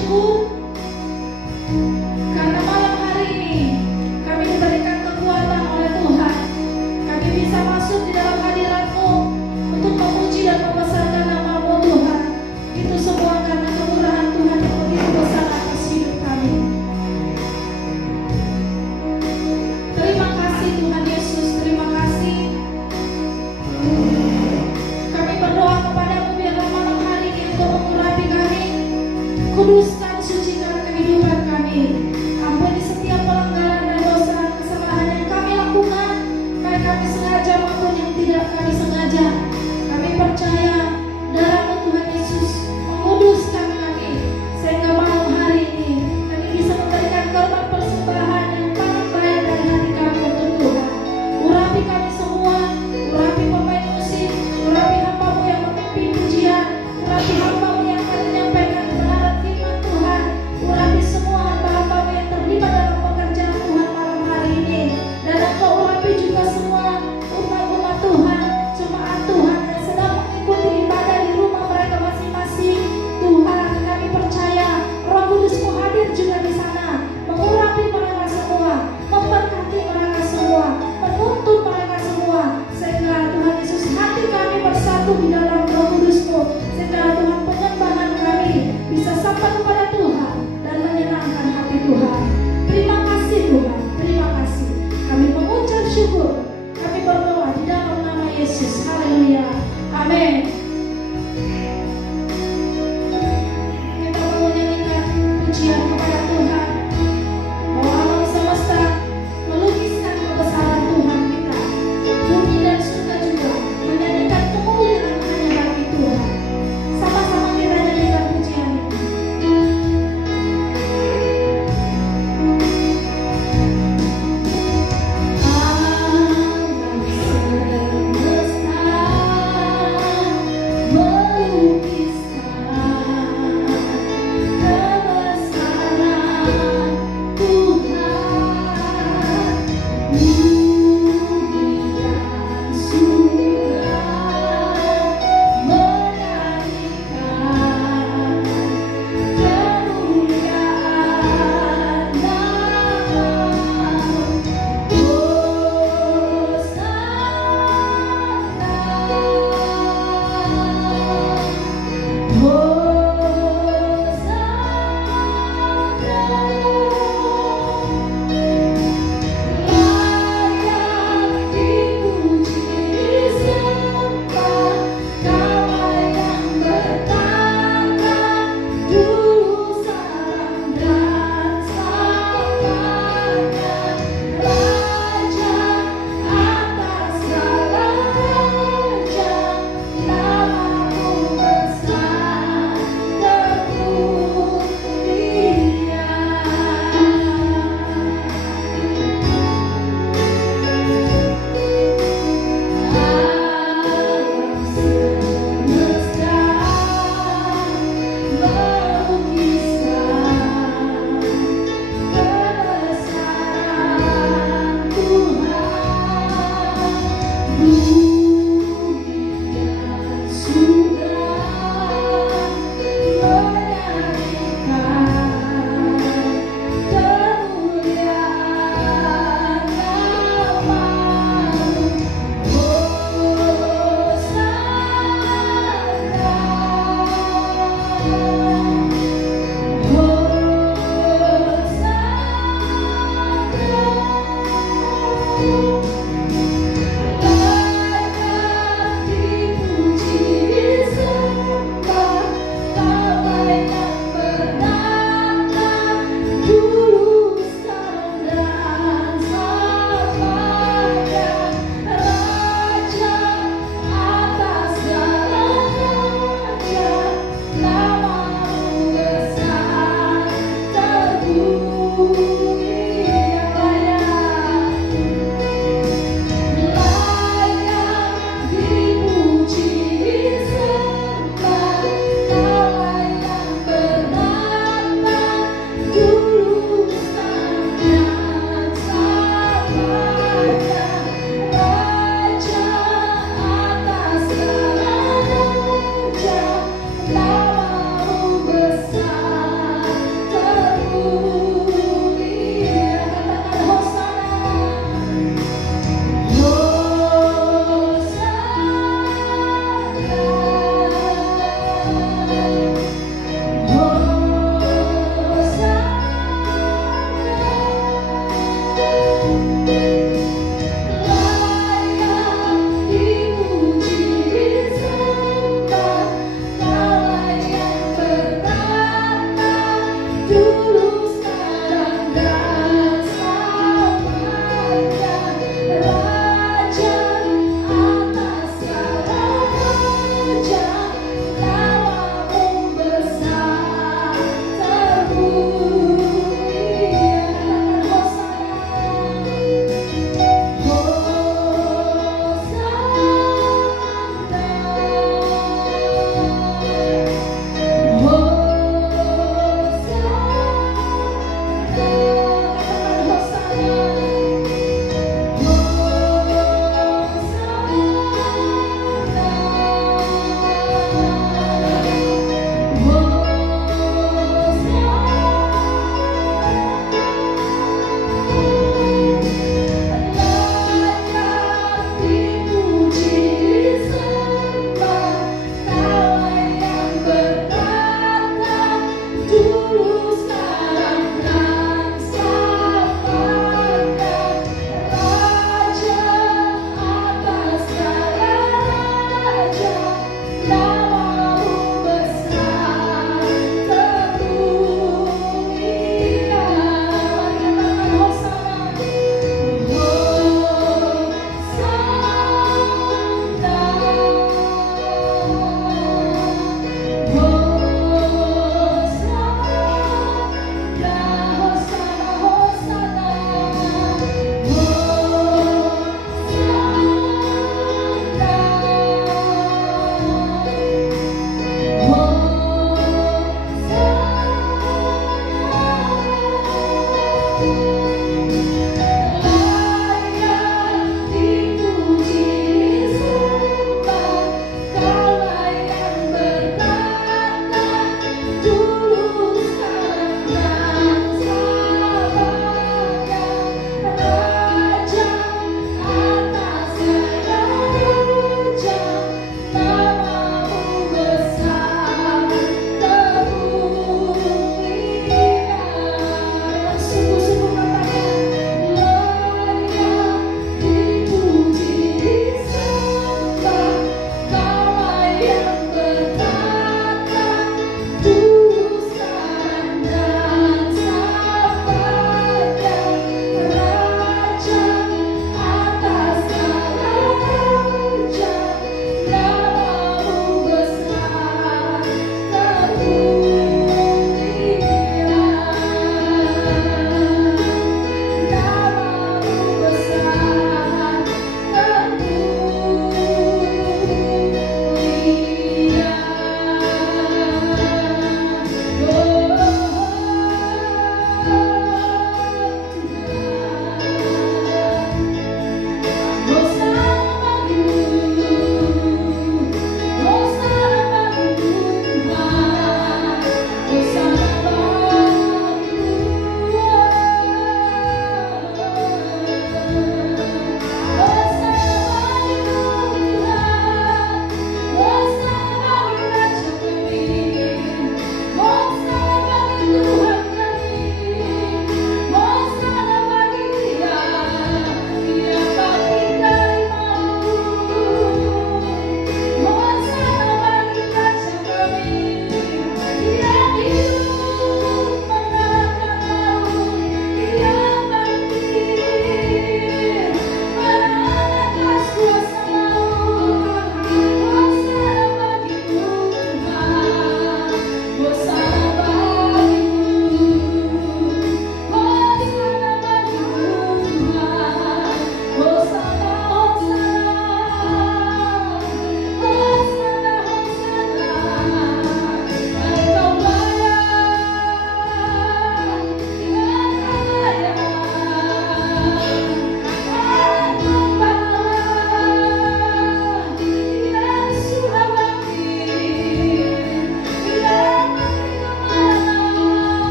bersyukur karena malam hari ini kami diberikan kekuatan oleh Tuhan. Kami bisa masuk di dalam hadirat-Mu untuk memuji dan membesarkan nama-Mu Tuhan. Itu semua karena kemurahan Tuhan yang begitu besar atas hidup kami. Terima kasih Tuhan Yesus, terima kasih. Kami berdoa kepada-Mu biarlah malam hari ini untuk mengurapi kami, kuduskan, sucikan kehidupan kami. Ampuni setiap pelanggaran dan dosa kesalahan yang kami lakukan, baik kami sengaja maupun yang tidak kami sengaja. Kami percaya darah-Mu Tuhan Yesus menguduskan kami, sehingga malam hari ini kami bisa memberikan korban persembahan yang paling baik dari hati kami untuk Tuhan. Urapi kami semua, urapi pemain musik, urapi hamba-Mu yang memimpin pujian, urapi hamba-Mu yang akan menyampaikan kebenaran firman Tuhan, urapi semua hamba-hamba-Mu yang terlibat dalam pekerjaan Tuhan malam hari ini, dan Engkau urapi juga semua umat-umat Tuhan, jemaat Tuhan yang sedang mengikuti ibadah di rumah mereka masing-masing. Tuhan, kami percaya Roh Kudus-Mu hadir juga di sana, mengurapi mereka semua, memberkati mereka semua, menuntun mereka semua, sehingga Tuhan Yesus hati kami bersatu di dalam Roh Kudus-Mu, sehingga Tuhan penyembahan kami bisa sampai kepada Tuhan dan menyenangkan hati Tuhan. Terima kasih Tuhan, terima kasih. Kami mengucap syukur, kami berdoa di dalam nama Yesus. Haleluya, amin. Kita mau menyanyikan pujian kepada Tuhan, bahwa alam semesta melukiskan kebesaran Tuhan kita. Bumi dan surga juga menyanyikan kemuliaan hanya bagi Tuhan. Sama-sama kita nyanyikan pujian ini. Alam semesta melukiskan kebesaran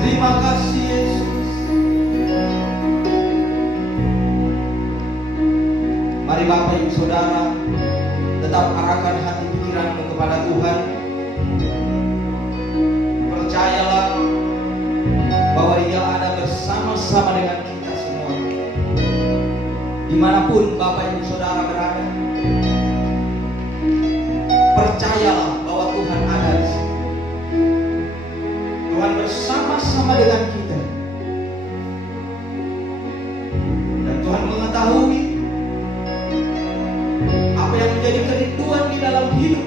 Terima kasih Yesus. Mari Bapak Ibu Saudara tetap arahkan hati pikiranmu kepada Tuhan. Percayalah bahwa Ia ada bersama-sama dengan kita semua. Dimanapun Bapak Ibu Saudara berada, percayalah bahwa Tuhan ada di sini. Tuhan bersama-sama dengan kita. Dan Tuhan mengetahui apa yang menjadi kerinduan di dalam hidup.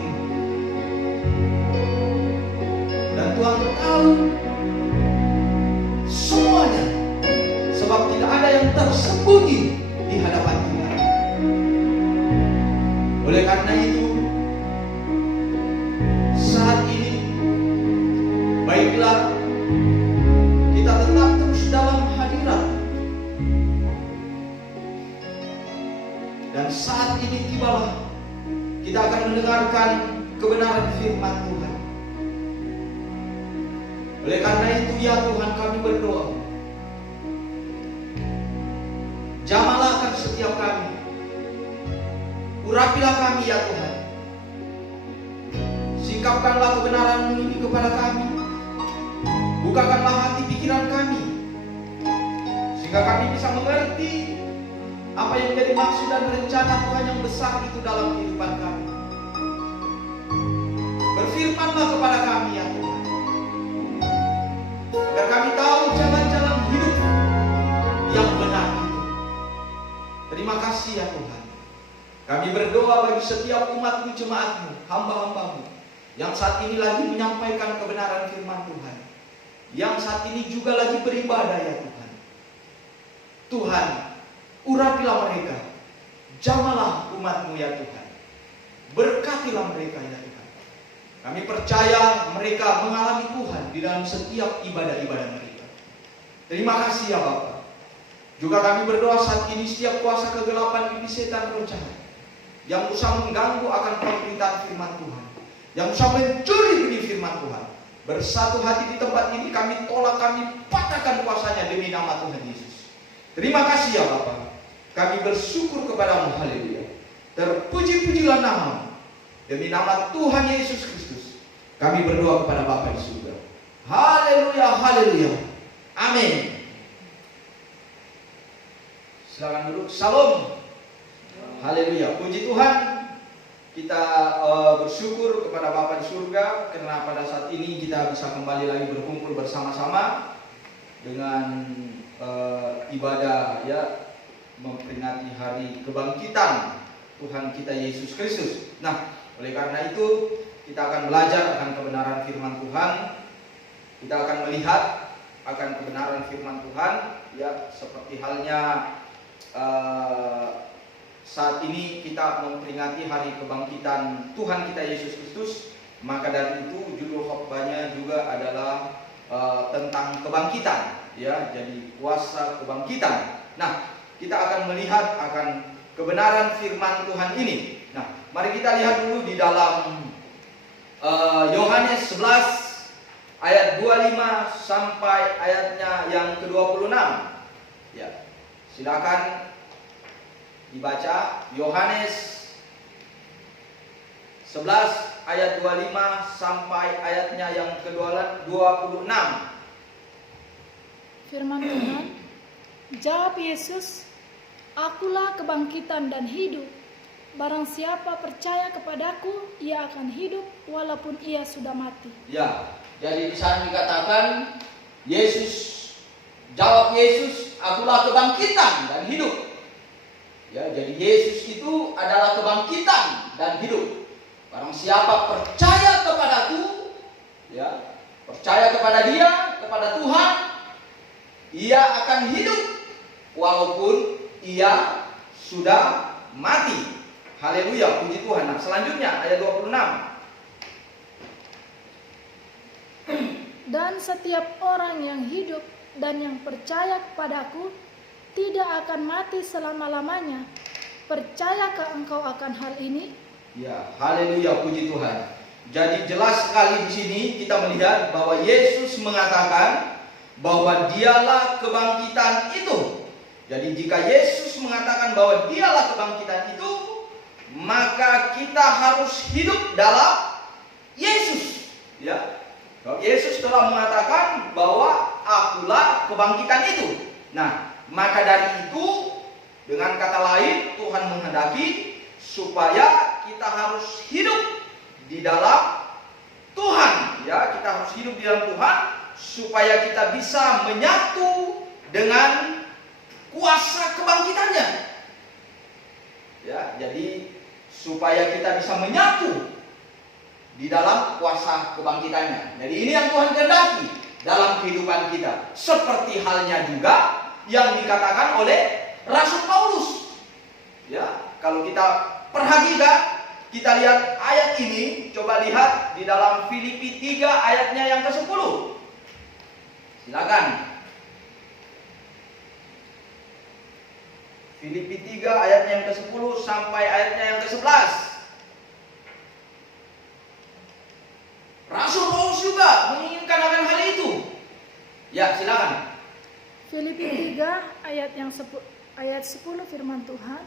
Dan Tuhan tahu semuanya, sebab tidak ada yang tersembunyi di hadapan Tuhan. Oleh karena itu, saat ini baiklah kita tetap terus dalam hadirat. Dan saat ini tibalah kita akan mendengarkan kebenaran firman Tuhan. Oleh karena itu ya Tuhan, kami berdoa Jamalah akan setiap kami. Urapilah kami ya Tuhan. Singkapkanlah kebenaran-Mu ini kepada kami. Bukakanlah hati pikiran kami, sehingga kami bisa mengerti apa yang menjadi maksud dan rencana Tuhan yang besar itu dalam kehidupan kami. Berfirmanlah kepada kami ya Tuhan, agar kami tahu jalan-jalan hidup yang benar itu. Terima kasih ya Tuhan. Kami berdoa bagi setiap umat-Mu, jemaat-Mu, hamba-hamba-Mu yang saat ini lagi menyampaikan kebenaran firman Tuhan, yang saat ini juga lagi beribadah ya Tuhan. Tuhan, urapilah mereka, jamalah umat-Mu ya Tuhan. Berkatilah mereka ya Tuhan. Kami percaya mereka mengalami Tuhan di dalam setiap ibadah-ibadah mereka. Terima kasih ya Bapa. Juga kami berdoa saat ini setiap kuasa kegelapan iblis setan roh jahat yang berusaha mengganggu akan pemberitaan firman Tuhan, yang berusaha mencuri benih firman Tuhan, bersatu hati di tempat ini kami tolak, kami patahkan kuasanya demi nama Tuhan Yesus. Terima kasih ya Bapa. Kami bersyukur kepada-Mu, haleluya. Terpuji-pujilah nama-Mu. Demi nama Tuhan Yesus Kristus kami berdoa kepada Bapa di surga. Haleluya, haleluya. Amin. Silakan duduk. Salam. Haleluya. Puji Tuhan. Kita bersyukur kepada Bapa di surga karena pada saat ini kita bisa kembali lagi berkumpul bersama-sama dengan ibadah ya, memperingati hari kebangkitan Tuhan kita Yesus Kristus. Nah, oleh karena itu kita akan belajar akan kebenaran firman Tuhan. Kita akan melihat akan kebenaran firman Tuhan ya, seperti halnya saat ini kita memperingati hari kebangkitan Tuhan kita Yesus Kristus. Maka dari itu judul khotbahnya juga adalah tentang kebangkitan ya, jadi kuasa kebangkitan. Nah, kita akan melihat akan kebenaran firman Tuhan ini. Nah, mari kita lihat dulu di dalam Yohanes 11 ayat 25 sampai ayatnya yang ke-26. Ya, silakan dibaca Yohanes 11 ayat 25 sampai ayatnya yang ke-26. Firman Tuhan, jawab Yesus, "Akulah kebangkitan dan hidup. Barang siapa percaya kepadaku, ia akan hidup walaupun ia sudah mati." Ya, jadi di sana dikatakan jawab Yesus, "Akulah kebangkitan dan hidup." Ya, jadi Yesus itu adalah kebangkitan dan hidup. Barang siapa percaya kepadaku, ya, percaya kepada Dia, kepada Tuhan, ia akan hidup walaupun ia sudah mati. Haleluya, puji Tuhan. Nah, selanjutnya ayat 26. Dan setiap orang yang hidup dan yang percaya kepadaku tidak akan mati selama-lamanya. Percayakah engkau akan hal ini? Ya, haleluya, puji Tuhan. Jadi jelas sekali di sini kita melihat bahwa Yesus mengatakan bahwa Dialah kebangkitan itu. Jadi jika Yesus mengatakan bahwa Dialah kebangkitan itu, maka kita harus hidup dalam Yesus. Ya, Yesus telah mengatakan bahwa akulah kebangkitan itu. Nah, maka dari itu, dengan kata lain, Tuhan menghendaki supaya kita harus hidup di dalam Tuhan. Ya, kita harus hidup di dalam Tuhan supaya kita bisa menyatu dengan kuasa kebangkitannya. Ya, jadi supaya kita bisa menyatu di dalam kuasa kebangkitannya. Jadi ini yang Tuhan kehendaki dalam kehidupan kita. Seperti halnya juga yang dikatakan oleh Rasul Paulus. Ya, kalau kita perhatikan, kita lihat ayat ini, coba lihat di dalam Filipi 3 ayatnya yang ke-10. Silakan. Filipi 3 ayatnya yang ke-10 sampai ayatnya yang ke-11. Rasul Paulus juga menginginkan akan hal itu. Ya, silakan. Filipi 3 ayat yang Ayat 10 firman Tuhan,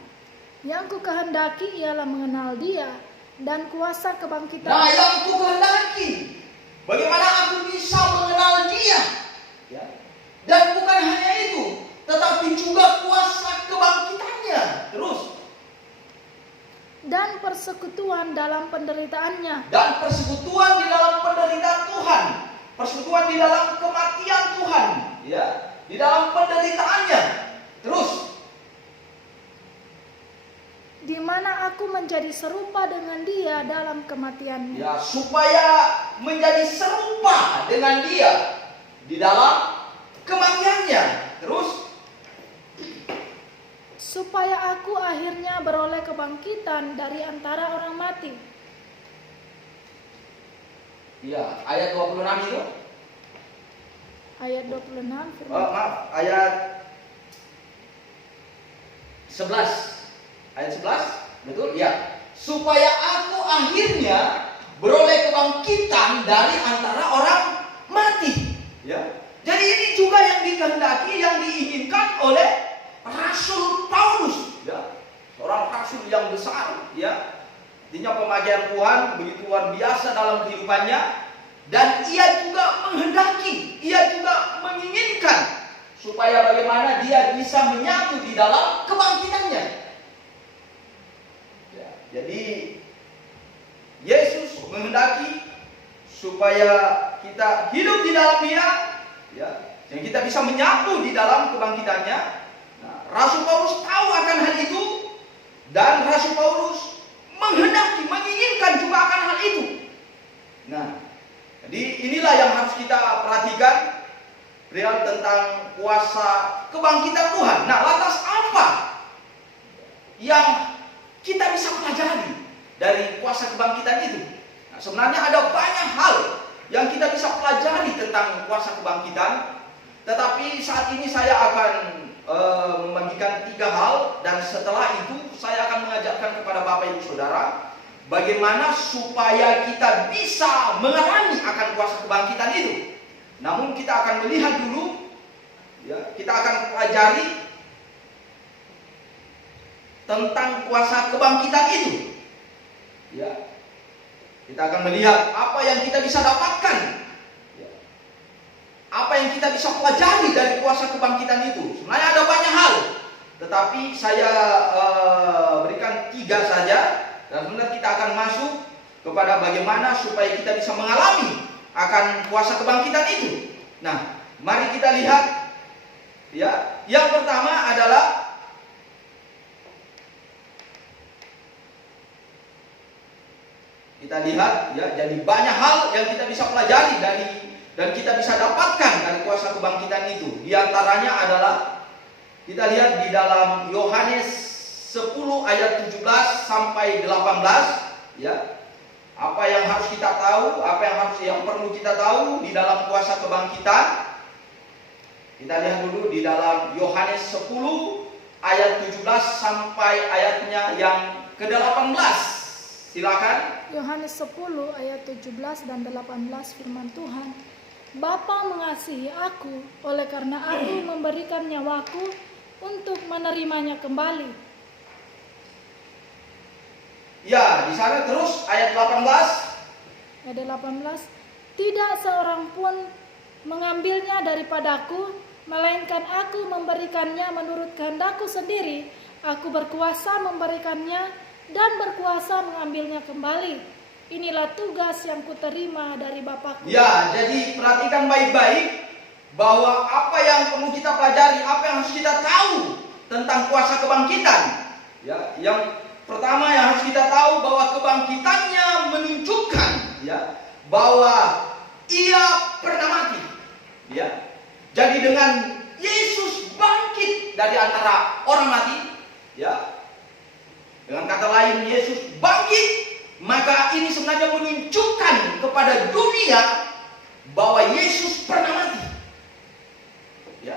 yang ku kehendaki ialah mengenal Dia dan kuasa kebangkitan. Nah, yang ku kehendaki, bagaimana aku bisa mengenal Dia? Ya. Dan bukan hanya itu, tetapi juga kuasa kebangkitannya. Terus. Dan persekutuan dalam penderitaannya. Dan persekutuan di dalam penderitaan Tuhan. Persekutuan di dalam kematian Tuhan. Ya. Di dalam penderitaannya. Terus. Di mana aku menjadi serupa dengan Dia dalam kematiannya. Ya, supaya menjadi serupa dengan Dia di dalam kematiannya. Terus, supaya aku akhirnya beroleh kebangkitan dari antara orang mati. ya, ayat 26 itu. Ayat 26 firman. Maaf, ayat 11. Ayat 11, betul? Ya. Supaya aku akhirnya beroleh kebangkitan dari antara orang mati. Ya. Jadi ini juga yang dikehendaki, yang diinginkan oleh Rasul Paulus. Ya. Seorang rasul yang besar. Ya. Artinya pemakaian Tuhan begitu luar biasa dalam kehidupannya. Dan ia juga menghendaki, ia juga menginginkan supaya bagaimana dia bisa menyatu di dalam kebangkitannya. Jadi Yesus menghendaki supaya kita hidup di dalam Dia, ya, dan kita bisa menyatu di dalam kebangkitannya. Nah, Rasul Paulus tahu akan hal itu, dan Rasul Paulus menghendaki, menginginkan juga akan hal itu. Nah, jadi inilah yang harus kita perhatikan perihal tentang kuasa kebangkitan Tuhan. Nah, lantas apa yang kita bisa pelajari dari kuasa kebangkitan itu? Nah, sebenarnya ada banyak hal yang kita bisa pelajari tentang kuasa kebangkitan. Tetapi saat ini saya akan membagikan 3 hal. Dan setelah itu saya akan mengajarkan kepada Bapak Ibu Saudara bagaimana supaya kita bisa mengalami akan kuasa kebangkitan itu. Namun kita akan melihat dulu, ya, kita akan pelajari tentang kuasa kebangkitan itu. Ya. Kita akan melihat apa yang kita bisa dapatkan. Ya. Apa yang kita bisa pelajari dari kuasa kebangkitan itu. Sebenarnya ada banyak hal, tetapi saya berikan 3 saja. Dan kemudian kita akan masuk kepada bagaimana supaya kita bisa mengalami akan kuasa kebangkitan itu. Nah, mari kita lihat. Ya, yang pertama adalah kita lihat, ya, jadi banyak hal yang kita bisa pelajari dari dan kita bisa dapatkan dari kuasa kebangkitan itu. Di antaranya adalah kita lihat di dalam Yohanes 10 ayat 17 sampai 18, ya. Apa yang harus kita tahu, apa yang perlu kita tahu di dalam kuasa kebangkitan. Kita lihat dulu di dalam Yohanes 10 ayat 17 sampai ayatnya yang ke-18. Silakan. Yohanes 10 ayat 17 dan 18 firman Tuhan. Bapa mengasihi aku, oleh karena aku memberikan nyawaku untuk menerimanya kembali. Ya, di sana terus ayat 18. Ayat 18. Tidak seorang pun mengambilnya daripadaku, melainkan aku memberikannya menurut kehendakku sendiri. Aku berkuasa memberikannya dan berkuasa mengambilnya kembali. Inilah tugas yang kuterima dari Bapakku. Ya, jadi perhatikan baik-baik bahwa apa yang perlu kita pelajari, apa yang harus kita tahu tentang kuasa kebangkitan. Ya, yang pertama yang harus kita tahu bahwa kebangkitannya menunjukkan, ya, bahwa ia pernah mati. Ya. Jadi dengan Yesus bangkit dari antara orang mati, ya. Dengan kata lain, Yesus bangkit, maka ini sebenarnya menunjukkan kepada dunia bahwa Yesus pernah mati. Ya.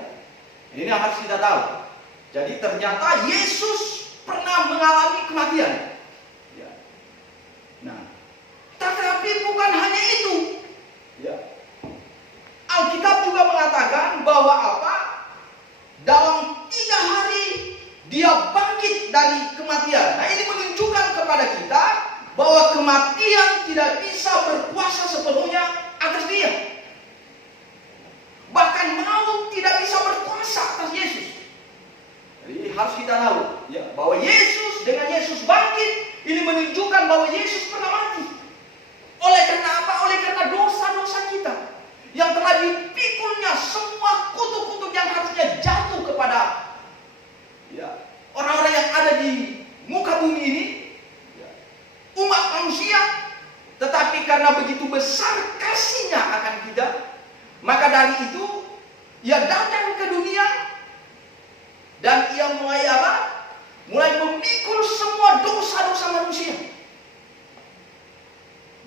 Ini yang harus kita tahu. Jadi ternyata Yesus pernah mengalami kematian. Ya. Nah, tetapi bukan hanya itu. Ya. Alkitab juga mengatakan bahwa apa? Dalam 3 hari Dia bangkit dari kematian. Nah, ini menunjukkan kepada kita bahwa kematian tidak bisa berkuasa sepenuhnya atas dia. Bahkan maut tidak bisa berkuasa atas Yesus. Jadi harus kita tahu ya, bahwa dengan Yesus bangkit, ini menunjukkan bahwa Yesus pernah mati. Oleh karena apa? Oleh karena dosa-dosa kita yang telah dipikulnya, semua kutuk-kutuk yang harusnya jatuh kepada orang-orang yang ada di muka bumi ini, umat manusia. Tetapi karena begitu besar kasihnya akan kita, maka dari itu ia datang ke dunia dan ia mulai apa? Mulai memikul semua dosa-dosa manusia.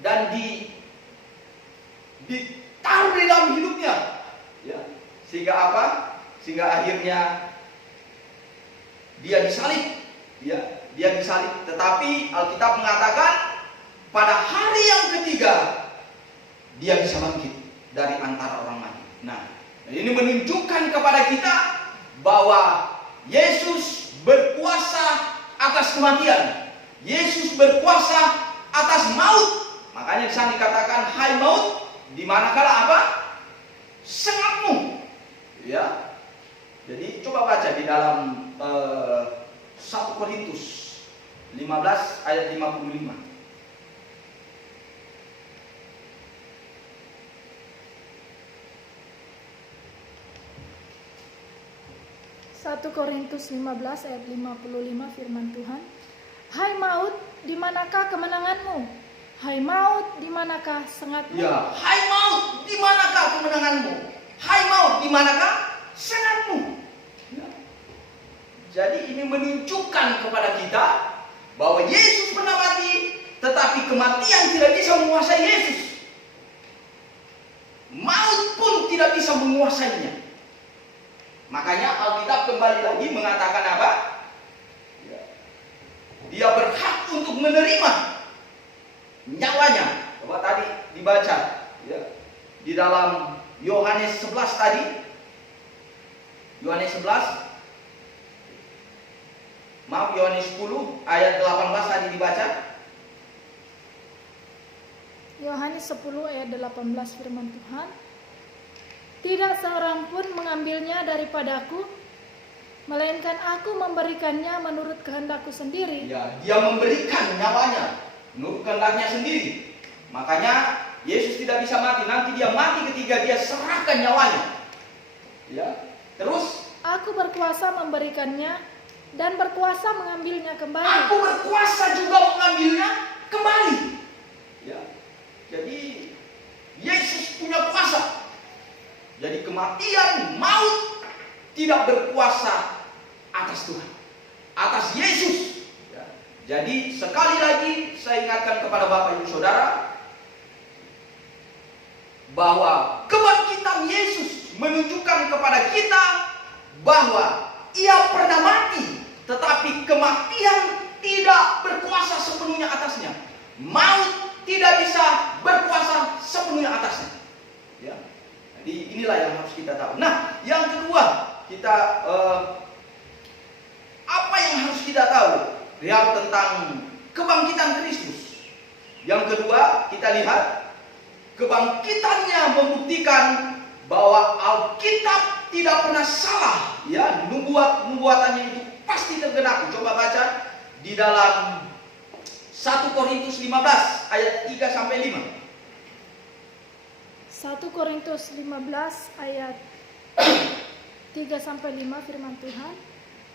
Dan ditaruh di dalam hidupnya, ya. Sehingga apa? Sehingga akhirnya dia disalib, ya. Dia disalib. Tetapi Alkitab mengatakan pada hari yang ketiga dia bisa bangkit dari antara orang mati. Nah, ini menunjukkan kepada kita bahwa Yesus berkuasa atas kematian. Yesus berkuasa atas maut. Makanya di sana dikatakan, hai maut, di manakala apa? Sengatmu. Ya. Jadi coba baca di dalam 1 Korintus 15 ayat 55. 1 Korintus 15 ayat 55 firman Tuhan. Hai maut, di manakah kemenanganmu? Hai maut, di manakah sengatmu? Ya, hai maut, di manakah kemenanganmu? Hai maut, di manakah sengatmu? Ya. Jadi ini menunjukkan kepada kita bahwa Yesus pernah mati, tetapi kematian tidak bisa menguasai Yesus. Maut pun tidak bisa menguasainya. Makanya Alkitab kembali lagi mengatakan apa? Ya. Dia berhak untuk menerima nyawanya. Coba tadi dibaca ya, di dalam Yohanes 11 tadi. Yohanes 11. Maaf, Yohanes 10 ayat 18 tadi dibaca. Yohanes 10 ayat 18 firman Tuhan. Tidak seorang pun mengambilnya daripadaku, melainkan aku memberikannya menurut kehendakku sendiri. Ya, dia memberikan nyawanya menurut kehendaknya sendiri. Makanya Yesus tidak bisa mati. Nanti dia mati ketika dia serahkan nyawanya. Ya, terus aku berkuasa memberikannya dan berkuasa mengambilnya kembali. Aku berkuasa juga mengambilnya kembali. Ya, jadi Yesus punya kuasa. Jadi kematian, maut tidak berkuasa atas Tuhan, atas Yesus. Ya. Jadi sekali lagi saya ingatkan kepada Bapak Ibu Saudara bahwa kebangkitan Yesus menunjukkan kepada kita bahwa Ia pernah mati, tetapi kematian tidak berkuasa sepenuhnya atasnya. Maut tidak bisa berkuasa sepenuhnya atasnya. Ya. Jadi inilah yang harus kita tahu. Nah, yang kedua, kita apa yang harus kita tahu lihat tentang kebangkitan Kristus. Yang kedua, kita lihat kebangkitannya membuktikan bahwa Alkitab tidak pernah salah. Ya, nubuatannya itu pasti tergenapi. Coba baca di dalam 1 Korintus 15 ayat 3 sampai 5. 1 Korintus 15 ayat 3 sampai 5 firman Tuhan.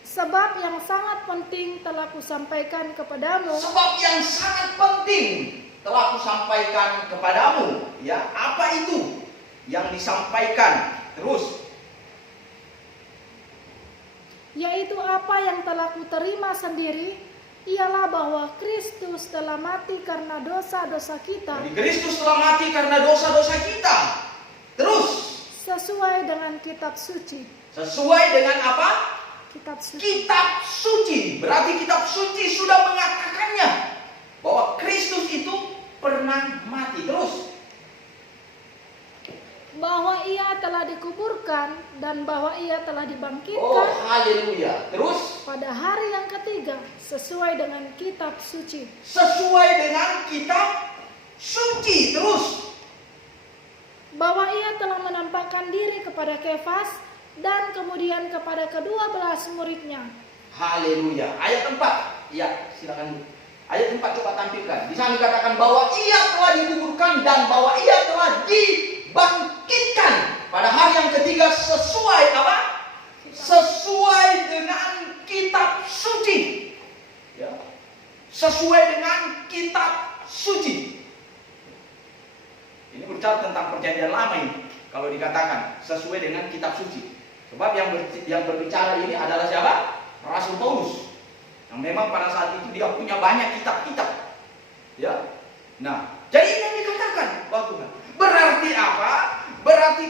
Sebab yang sangat penting telah kusampaikan kepadamu. Sebab yang sangat penting telah kusampaikan kepadamu. Ya, apa itu yang disampaikan? Terus. Yaitu apa yang telah kuterima sendiri, ialah bahwa Kristus telah mati karena dosa-dosa kita. Jadi Kristus telah mati karena dosa-dosa kita. Terus. Sesuai dengan kitab suci. Sesuai dengan apa? Kitab suci. Kitab suci. Berarti kitab suci sudah mengatakannya bahwa Kristus itu pernah mati. Terus. Bahwa ia telah dikuburkan dan bahwa ia telah Oh, dibangkitkan haleluya. Terus pada hari yang ketiga sesuai dengan kitab suci. sesuai dengan kitab suci. Terus Bahwa ia telah menampakkan diri kepada Kefas dan kemudian kepada ke-12 muridnya. haleluya. Ayat 4. Ya, silakan. Ayat 4 coba tampilkan. Di sana dikatakan bahwa ia telah dikuburkan dan bahwa ia telah dibangkitkan pada hari yang ketiga sesuai apa? Sesuai dengan kitab suci. Ya. Sesuai dengan kitab suci. Ini berbicara tentang perjanjian lama ini. Kalau dikatakan sesuai dengan kitab suci. Sebab yang berbicara ini adalah siapa? Rasul Paulus. Yang memang pada saat itu dia punya banyak kitab-kitab. Ya. Nah, jadi ini yang dikatakan Tuhan. Berarti apa? Berarti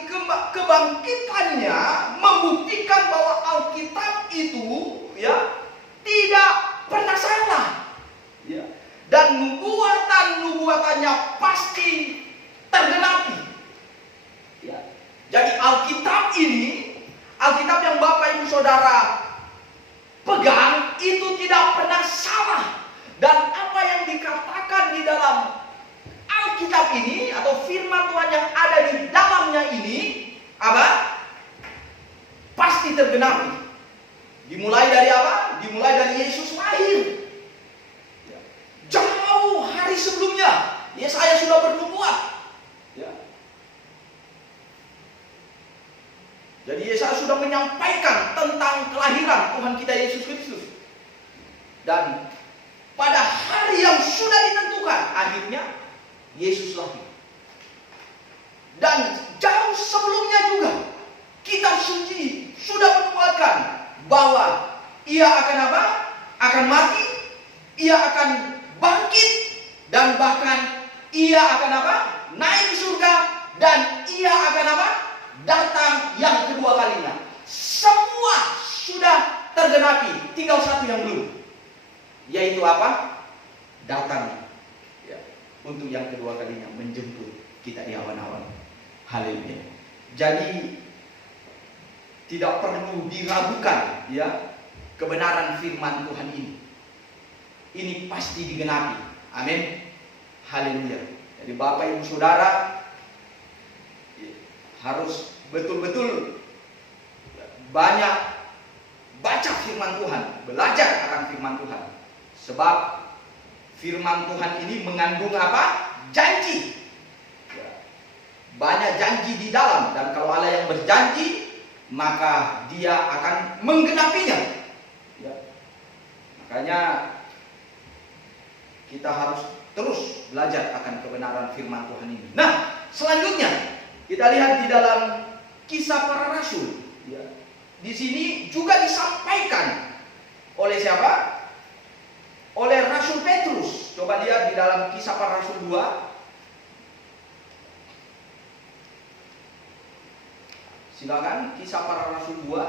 kebangkitannya membuktikan bahwa Alkitab itu ya tidak pernah salah. Ya. Dan nubuatannya pasti tergenapi. Ya. Jadi Alkitab ini, Alkitab yang Bapak Ibu Saudara pegang itu tidak pernah salah. Dan apa yang dikatakan di dalam Alkitab ini atau firman Tuhan yang ada di dalamnya ini apa? Pasti tergenapi. Dimulai dari apa? Dimulai dari Yesus lahir. Jauh hari sebelumnya Yesaya sudah bernubuat. Ya. Jadi Yesaya sudah menyampaikan tentang kelahiran Tuhan kita Yesus Kristus. Dan pada hari yang sudah ditentukan akhirnya Yesus lahir. Dan jauh sebelumnya juga kitab suci sudah menubuatkan bahwa ia akan apa? Akan mati, ia akan bangkit, dan bahkan ia akan apa? Naik ke surga, dan ia akan apa? Datang yang kedua kalinya. Semua sudah tergenapi, tinggal satu yang belum, yaitu apa? Datang ya, untuk yang kedua kalinya menjemput kita di awan-awan. Haleluya. Jadi tidak perlu diragukan ya kebenaran firman Tuhan ini. Ini pasti digenapi. Amin. Haleluya. Jadi Bapak Ibu Saudara harus betul-betul banyak baca firman Tuhan, belajar akan firman Tuhan. Sebab firman Tuhan ini mengandung apa? Janji. Banyak janji di dalam, dan kalau Allah yang berjanji, maka Dia akan menggenapinya. Ya. Makanya kita harus terus belajar akan kebenaran firman Tuhan ini. Nah, selanjutnya kita lihat di dalam Kisah Para Rasul. Ya. Di sini juga disampaikan oleh siapa? Oleh Rasul Petrus. Coba lihat di dalam Kisah Para Rasul 2. Silakan, Kisah Para Rasul 2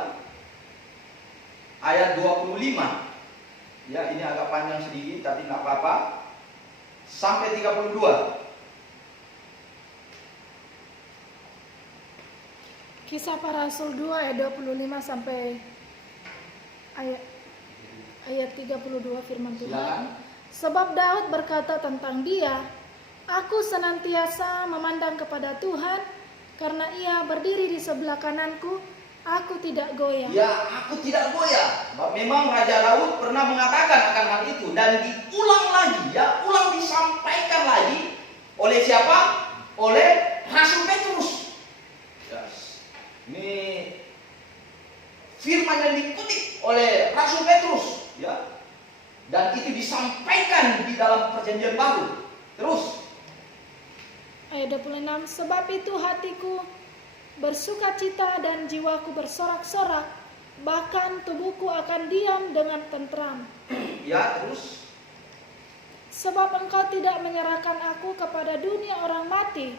ayat 25. Ya, ini agak panjang sedikit tapi nggak apa-apa. Sampai 32. Kisah Para Rasul 2 ayat 25 sampai ayat 32 firman Tuhan. Silakan. Sebab Daud berkata tentang dia, aku senantiasa memandang kepada Tuhan, karena ia berdiri di sebelah kananku, aku tidak goyah. Ya, aku tidak goyah. Memang Raja Daud pernah mengatakan akan hal itu, dan diulang lagi, ya, ulang disampaikan lagi oleh siapa? Oleh Rasul Petrus. Yes. Ini firman yang dikutip oleh Rasul Petrus, ya. Dan itu disampaikan di dalam Perjanjian Baru. Terus Ayat 26, sebab itu hatiku bersukacita dan jiwaku bersorak-sorak, bahkan tubuhku akan diam dengan tentram. ya, terus Sebab engkau tidak menyerahkan aku kepada dunia orang mati,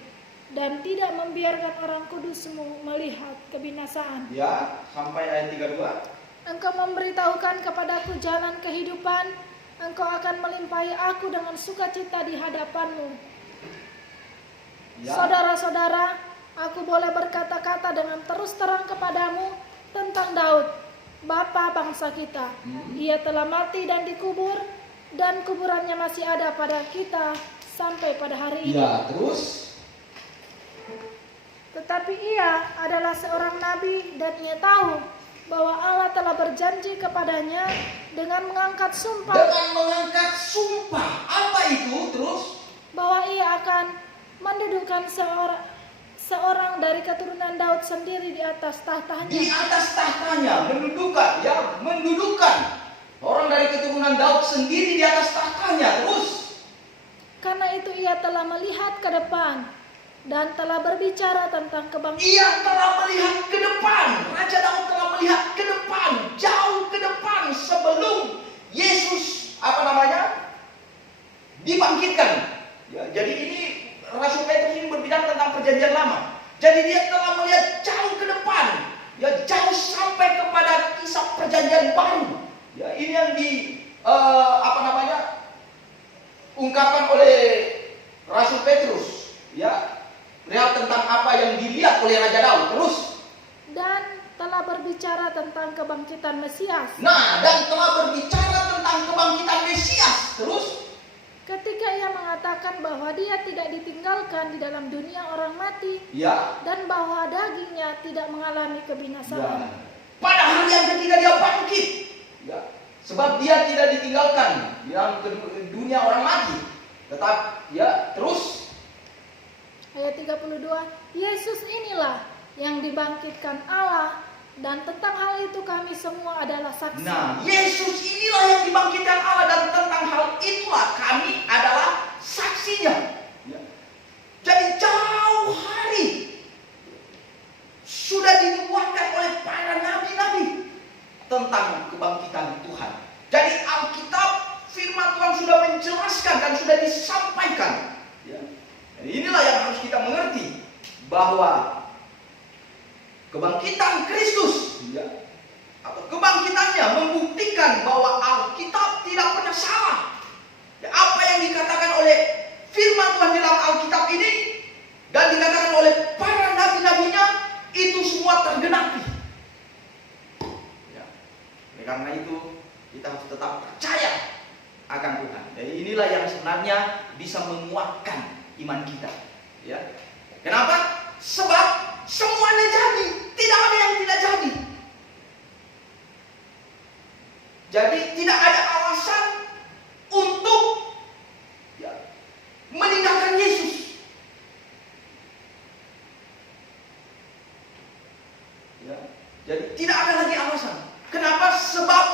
dan tidak membiarkan orang kudusmu melihat kebinasaan. ya, sampai ayat 32. Engkau memberitahukan kepadaku jalan kehidupan, engkau akan melimpahi aku dengan sukacita di hadapanmu. Ya. Saudara-saudara, aku boleh berkata-kata dengan terus terang kepadamu tentang Daud, bapa bangsa kita. Ia telah mati dan dikubur, dan kuburannya masih ada pada kita sampai pada hari ini. Ya, terus? Tetapi ia adalah seorang nabi dan ia tahu bahwa Allah telah berjanji kepadanya dengan mengangkat sumpah. Dengan mengangkat sumpah. Apa itu? Terus? Bahwa ia akan mendudukkan seorang dari keturunan Daud sendiri di atas tahtanya. Di atas tahtanya, mendudukkan orang dari keturunan Daud sendiri di atas tahtanya. Terus? Karena itu ia telah melihat ke depan dan telah berbicara tentang kebangkitan. Ia telah melihat ke depan. Raja Daud telah melihat ke depan, jauh ke depan sebelum Yesus dibangkitkan. Ya, jadi ini Rasul Petrus ini berbicara tentang perjanjian lama. Jadi dia telah melihat jauh ke depan, ya jauh sampai kepada kisah perjanjian baru. Ya, ini yang ungkapkan oleh Rasul Petrus. Ya, lihat tentang apa yang dilihat oleh Raja Daud. Terus? Dan telah berbicara tentang kebangkitan Mesias. Nah, dan telah berbicara tentang kebangkitan Mesias. Terus? Ketika ia mengatakan bahwa dia tidak ditinggalkan di dalam dunia orang mati, Ya. dan bahwa dagingnya tidak mengalami kebinasaan. Ya. Pada hari yang ketiga dia bangkit. Ya. Sebab dia tidak ditinggalkan di dalam dunia orang mati. Tetap, ya, terus? Ayat 32, Yesus inilah yang dibangkitkan Allah, dan tentang hal itu kami semua adalah saksi. Nah, Yesus inilah yang dibangkitkan Allah, dan tentang hal itulah kami adalah saksinya. Ya. Jadi jauh hari sudah dinubuatkan oleh para nabi-nabi tentang kebangkitan Tuhan. Jadi Alkitab, firman Tuhan sudah menjelaskan dan sudah disampaikan. Ya. Jadi inilah yang harus kita mengerti, bahwa kebangkitan Kristus, ya, atau kebangkitannya membuktikan bahwa Alkitab tidak pernah salah. Ya, apa yang dikatakan oleh firman Tuhan dalam Alkitab ini dan dikatakan oleh para nabi-nabinya itu semua tergenapi. Ya. Oleh karena itu kita harus tetap percaya akan Tuhan. Jadi inilah yang sebenarnya bisa menguatkan iman kita. Ya. Kenapa? Sebab semuanya jadi, tidak ada yang tidak jadi. Jadi tidak ada alasan untuk, ya, meninggalkan Yesus. Ya. Jadi tidak ada lagi alasan. Kenapa? Sebab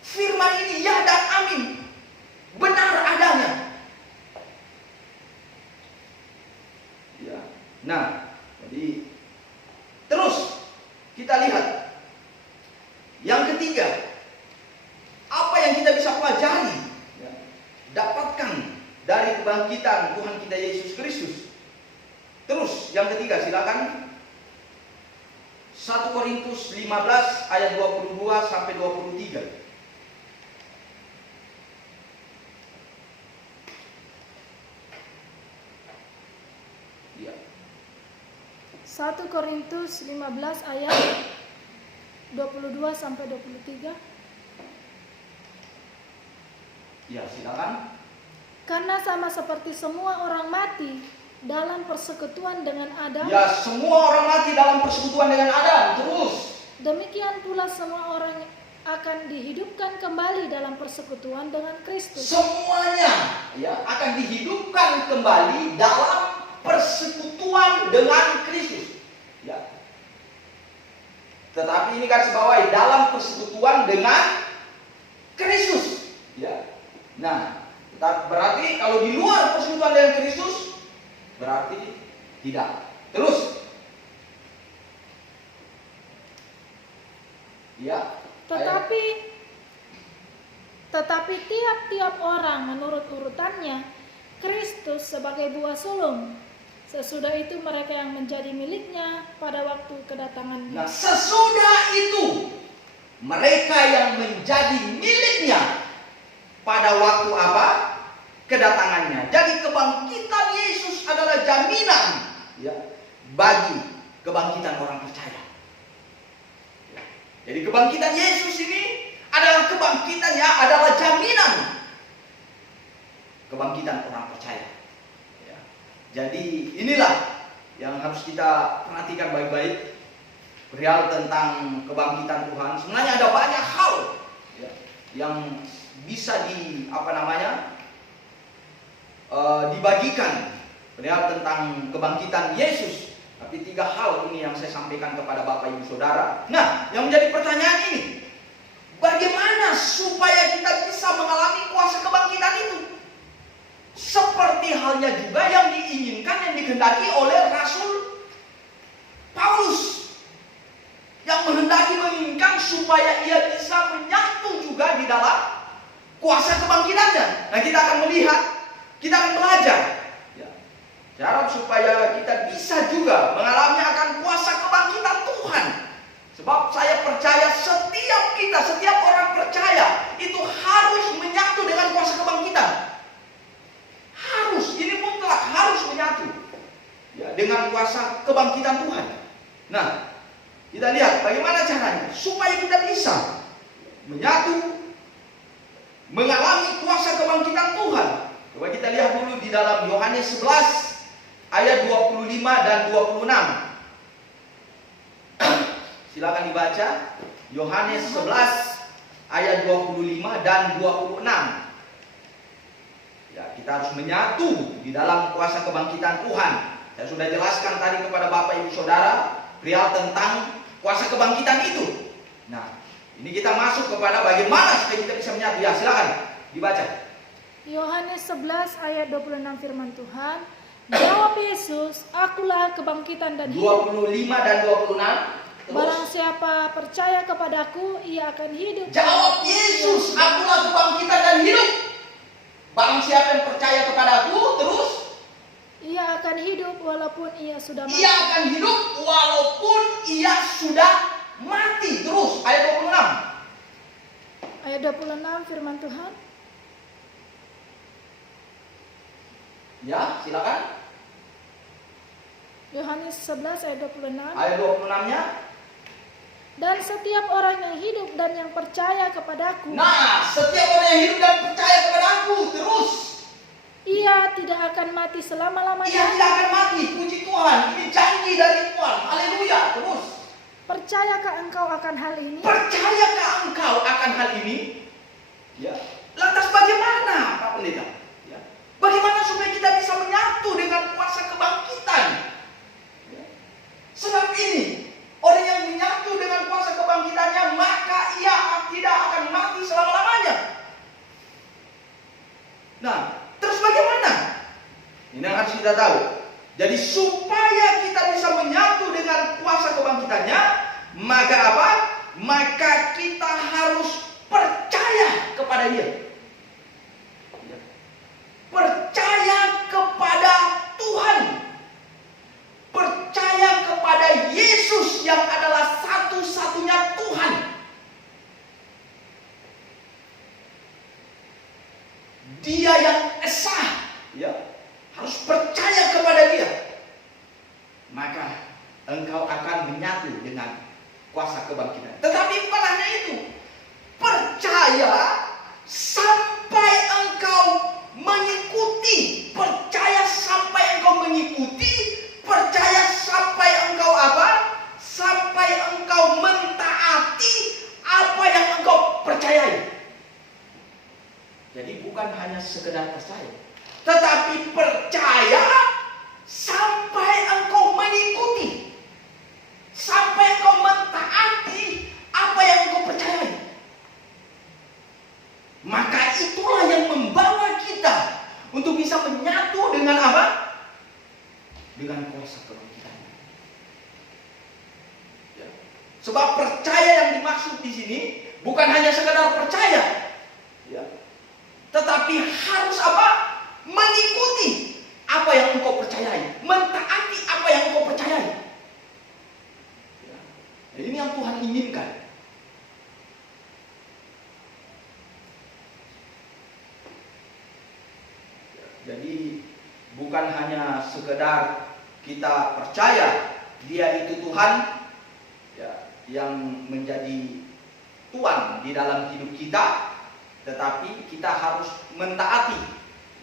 firman ini ya dan amin, benar adanya. Ya. Nah, jadi terus kita lihat yang ketiga, apa yang kita bisa pelajari, ya, dapatkan dari kebangkitan Tuhan kita Yesus Kristus. Terus yang ketiga, silakan 1 Korintus 15 ayat 22 sampai 23. Ya. 1 Korintus 15 ayat 22 sampai 23. Ya, silakan. Karena sama seperti semua orang mati dalam persekutuan dengan Adam, Ya, semua orang mati dalam persekutuan dengan Adam. Terus, demikian pula semua orang akan dihidupkan kembali dalam persekutuan dengan Kristus. semuanya, ya, akan dihidupkan kembali dalam persekutuan dengan Kristus. Ya. Tetapi ini kan sebawahi dalam persekutuan dengan Kristus. Ya. Nah, berarti kalau di luar persekutuan dengan Kristus, berarti tidak. Terus, ya. Tetapi tiap-tiap orang menurut urutannya, Kristus sebagai buah sulung. Sesudah itu mereka yang menjadi miliknya pada waktu kedatangannya. Nah, sesudah itu mereka yang menjadi miliknya pada waktu apa? Kedatangannya. Jadi kebangkitan Yesus adalah jaminan, ya, bagi kebangkitan orang percaya. Jadi kebangkitan Yesus ini adalah kebangkitan yang adalah jaminan kebangkitan orang percaya. Ya. Jadi inilah yang harus kita perhatikan baik-baik perihal tentang kebangkitan Tuhan. Sebenarnya ada banyak hal ya, yang bisa dibagikan perihal tentang kebangkitan Yesus. Tapi 3 hal ini yang saya sampaikan kepada Bapak Ibu Saudara. Nah, yang menjadi pertanyaan ini, bagaimana supaya kita bisa mengalami kuasa kebangkitan itu? Seperti halnya juga yang diinginkan, yang dikehendaki oleh Rasul Paulus, yang menginginkan supaya ia bisa menyatu juga di dalam kuasa kebangkitannya. Nah, kita akan melihat, kita akan belajar ya, cara supaya kita bisa juga mengalami akan kuasa kebangkitan Tuhan. Sebab saya percaya setiap orang percaya itu harus menyatu dengan kuasa kebangkitan. Harus, ini mutlak harus menyatu ya, dengan kuasa kebangkitan Tuhan. Nah, kita lihat bagaimana caranya supaya kita bisa menyatu, mengalami kuasa kebangkitan Tuhan. Coba kita lihat dulu di dalam Yohanes 11 ayat 25 dan 26. Silakan dibaca Yohanes 11 ayat 25 dan 26. Ya, kita harus menyatu di dalam kuasa kebangkitan Tuhan. Saya sudah jelaskan tadi kepada Bapak Ibu Saudara perihal tentang kuasa kebangkitan itu. Nah, ini kita masuk kepada bagaimana supaya kita bisa menyatu. Ya, silakan dibaca. Yohanes 11 ayat 26 firman Tuhan. Jawab Yesus, akulah kebangkitan dan hidup. 25 dan 26. Terus. Barang siapa percaya kepadaku, ia akan hidup. Jawab Yesus, akulah kebangkitan dan hidup. Barang siapa yang percaya kepadaku, terus ia akan hidup walaupun ia sudah mati. ia akan hidup walaupun ia sudah mati. Terus ayat 26. Ayat 26 firman Tuhan. Ya, silakan. Yohanes 11 ayat 26. Ayat 26-nya. Dan setiap orang yang hidup dan yang percaya kepadaku, Nah, setiap orang yang hidup dan percaya kepadaku, terus ia tidak akan mati ia selama-lamanya. tidak akan mati. Puji Tuhan, ini janji dari Tuhan. Haleluya. Terus, Percayakah engkau akan hal ini? percayakah engkau akan hal ini? Ya. Lantas bagaimana, Pak Pendeta? Ya. Bagaimana supaya kita bisa menyatu dengan kuasa kebangkitan? Ya. Sebab ini, orang yang menyatu dengan kuasa kebangkitannya, maka ia tidak akan mati selama-lamanya. Nah, terus bagaimana? Ini yang harus kita tahu. Jadi supaya kita bisa menyatu dengan kuasa kebangkitannya, maka apa? Maka kita harus percaya kepada Dia. Percaya kepada Tuhan. Percaya kepada Yesus yang adalah satu-satunya Tuhan. Dia yang esa, ya, harus percaya kepada Dia. Maka engkau akan menyatu dengan kuasa kebangkitan. Tetapi bukan hanya itu. Percaya sampai engkau mengikuti. Percaya sampai engkau mengikuti. Percaya sampai engkau apa? Sampai engkau mentaati apa yang engkau percayai. Jadi bukan hanya sekedar percaya, tetapi percaya sampai engkau mengikuti, sampai engkau mentaati apa yang engkau percayai. Maka itulah yang membawa kita untuk bisa menyatu dengan apa? Dengan kuasa kebangkitan. Ya. Sebab percaya yang dimaksud di sini bukan hanya sekedar percaya, ya, tetapi harus apa? Mengikuti apa yang engkau percayai, mentaati apa yang engkau percayai. Ya. Nah, ini yang Tuhan inginkan. Jadi bukan hanya sekedar kita percaya Dia itu Tuhan, ya, yang menjadi Tuhan di dalam hidup kita, tetapi kita harus mentaati,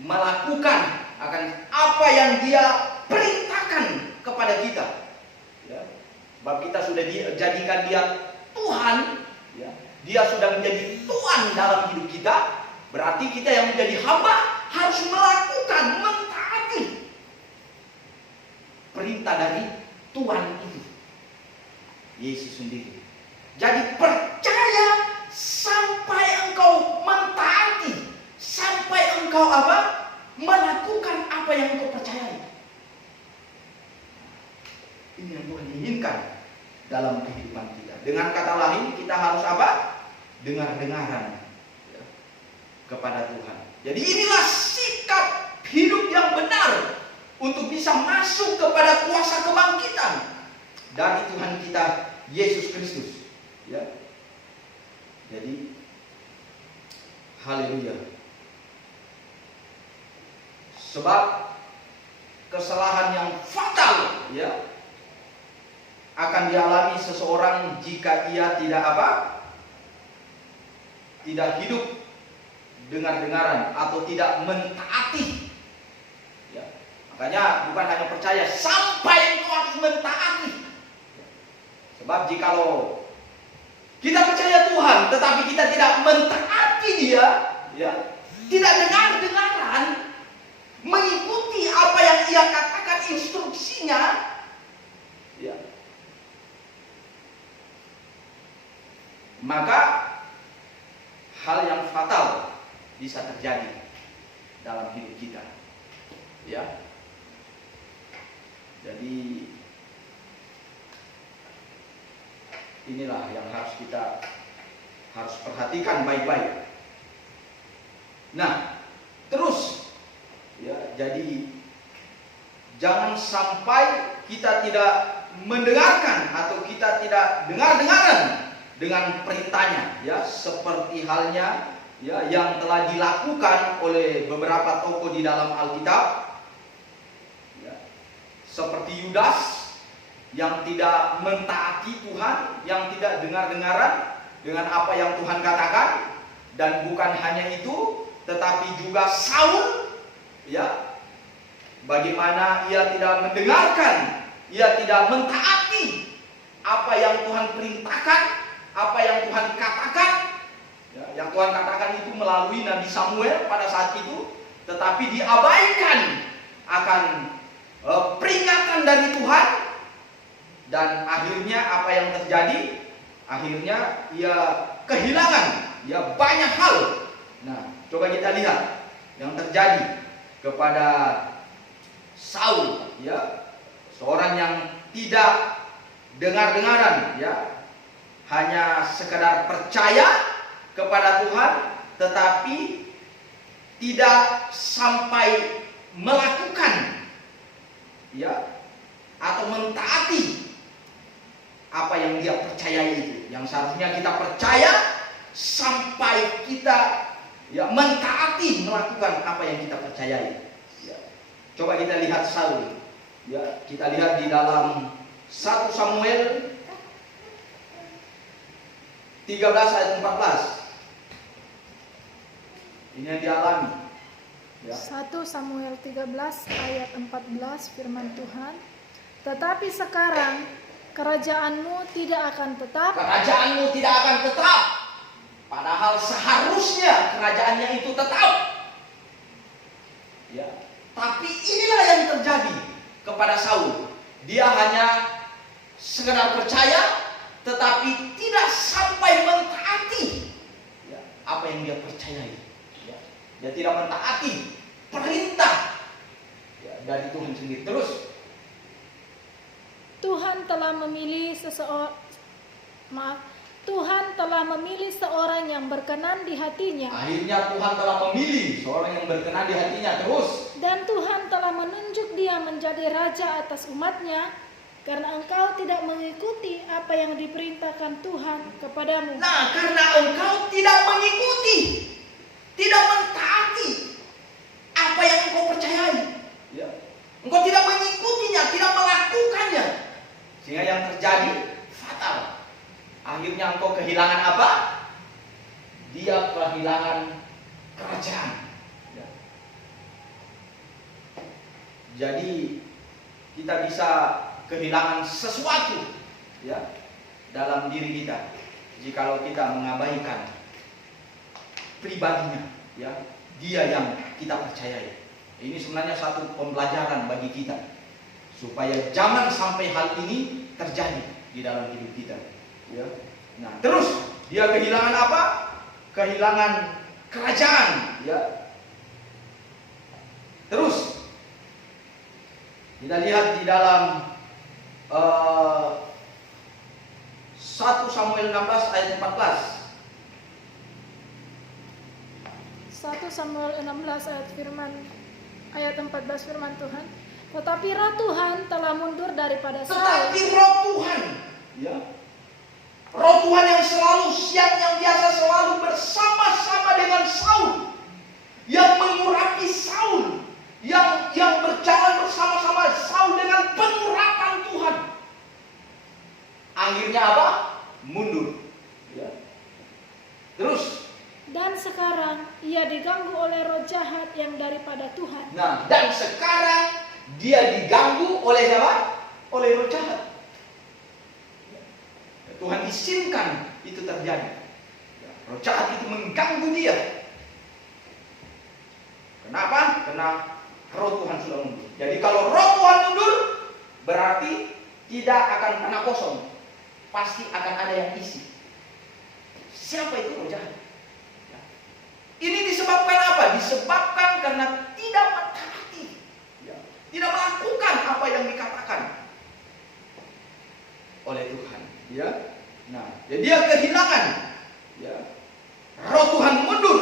melakukan akan apa yang Dia perintahkan kepada kita. Ya. Sebab kita sudah dijadikan Dia Tuhan, ya. Dia sudah menjadi Tuhan dalam hidup kita. Berarti kita yang menjadi hamba harus melakukan, mentaati perintah dari Tuhan itu, Yesus sendiri. Jadi percaya sampai engkau mentaati, sampai engkau apa? Melakukan apa yang engkau percayai. Ini yang Tuhan inginkan dalam kehidupan kita. Dengan kata lain, kita harus apa? Dengar-dengaran, ya, kepada Tuhan. Jadi inilah sikap hidup yang benar untuk bisa masuk kepada kuasa kebangkitan dari Tuhan kita Yesus Kristus. Ya. Jadi haleluya. Sebab kesalahan yang fatal, ya, akan dialami seseorang jika ia tidak apa? Tidak hidup dengar-dengaran atau tidak mentaati. Ya. Makanya bukan hanya percaya, sampai engkau harus mentaati. Sebab jikalau kita percaya Tuhan tetapi kita tidak mentaati Dia, ya, tidak dengar-dengaran, mengikuti apa yang Ia katakan instruksinya, ya, maka hal yang fatal bisa terjadi dalam hidup kita, ya. Jadi inilah yang harus kita perhatikan baik-baik. Nah, terus, ya, jadi jangan sampai kita tidak mendengarkan atau kita tidak dengar-dengaran dengan perintahnya, ya, seperti halnya, ya, yang telah dilakukan oleh beberapa tokoh di dalam Alkitab, ya, seperti Yudas yang tidak mentaati Tuhan, yang tidak dengar-dengaran dengan apa yang Tuhan katakan. Dan bukan hanya itu, tetapi juga Saul, ya, bagaimana ia tidak mendengarkan, ia tidak mentaati apa yang Tuhan perintahkan, apa yang Tuhan katakan, ya, yang Tuhan katakan itu melalui Nabi Samuel pada saat itu, tetapi diabaikan akan peringatan dari Tuhan. Dan akhirnya apa yang terjadi? Akhirnya ia kehilangan, ya, banyak hal. Nah, coba kita lihat yang terjadi kepada Saul, ya, seorang yang tidak dengar-dengaran, ya, hanya sekedar percaya kepada Tuhan, tetapi tidak sampai melakukan, ya, atau mentaati apa yang dia percayai itu. Yang seharusnya kita percaya sampai kita, ya, mentaati, melakukan apa yang kita percayai. Ya. Coba kita lihat Saul, ya, kita lihat di dalam 1 Samuel 13 ayat 14. Ini yang dialami, ya. 1 Samuel 13 ayat 14 firman Tuhan, tetapi sekarang kerajaanmu tidak akan tetap. Kerajaanmu tidak akan tetap. Padahal seharusnya kerajaannya itu tetap. Ya. Tapi inilah yang terjadi kepada Saul. Dia hanya sekedar percaya, tetapi tidak sampai mentaati, ya, apa yang dia percayai. Ya. Dia tidak mentaati perintah, ya, dari Tuhan sendiri. Terus Tuhan telah memilih seorang yang berkenan di hatinya. Akhirnya Tuhan telah memilih seorang yang berkenan di hatinya. Terus, dan Tuhan telah menunjuk dia menjadi raja atas umatnya, karena engkau tidak mengikuti apa yang diperintahkan Tuhan kepadamu. Nah, karena engkau tidak mengikuti, tidak mentaati apa yang engkau percayai, ya. Engkau tidak mengikutinya, tidak kehilangan kerajaan. Ya. Jadi kita bisa kehilangan sesuatu, ya, dalam diri kita jikalau kita mengabaikan pribadinya, ya, dia yang kita percayai. Ini sebenarnya satu pembelajaran bagi kita supaya jangan sampai hal ini terjadi di dalam hidup kita, ya. Nah, terus dia kehilangan apa? Kehilangan kerajaan, ya. Terus kita lihat di dalam 1 Samuel 16 ayat 14. 1 Samuel 16 ayat 14 firman Tuhan. Tetapi roh Tuhan telah mundur daripada Saul. Tetapi roh Tuhan, ya, roh Tuhan yang selalu siang, yang biasa selalu bersama-sama dengan Saul, yang mengurapi Saul, yang berjalan bersama-sama Saul dengan pengurapan Tuhan, akhirnya apa? Mundur, ya. Terus, Dan sekarang ia diganggu oleh roh jahat yang daripada Tuhan. nah, dan sekarang dia diganggu oleh apa? Oleh roh jahat. Tuhan izinkan itu terjadi. Roh jahat itu mengganggu dia. Kenapa? Karena roh Tuhan sudah mundur. Jadi kalau roh Tuhan mundur, berarti tidak akan pernah kosong. Pasti akan ada yang isi. Siapa itu roh jahat? Ini disebabkan apa? Disebabkan karena tidak mentaati, ya, tidak melakukan apa yang dikatakan oleh Tuhan, ya. Nah, jadi dia kehilangan, ya, roh Tuhan mundur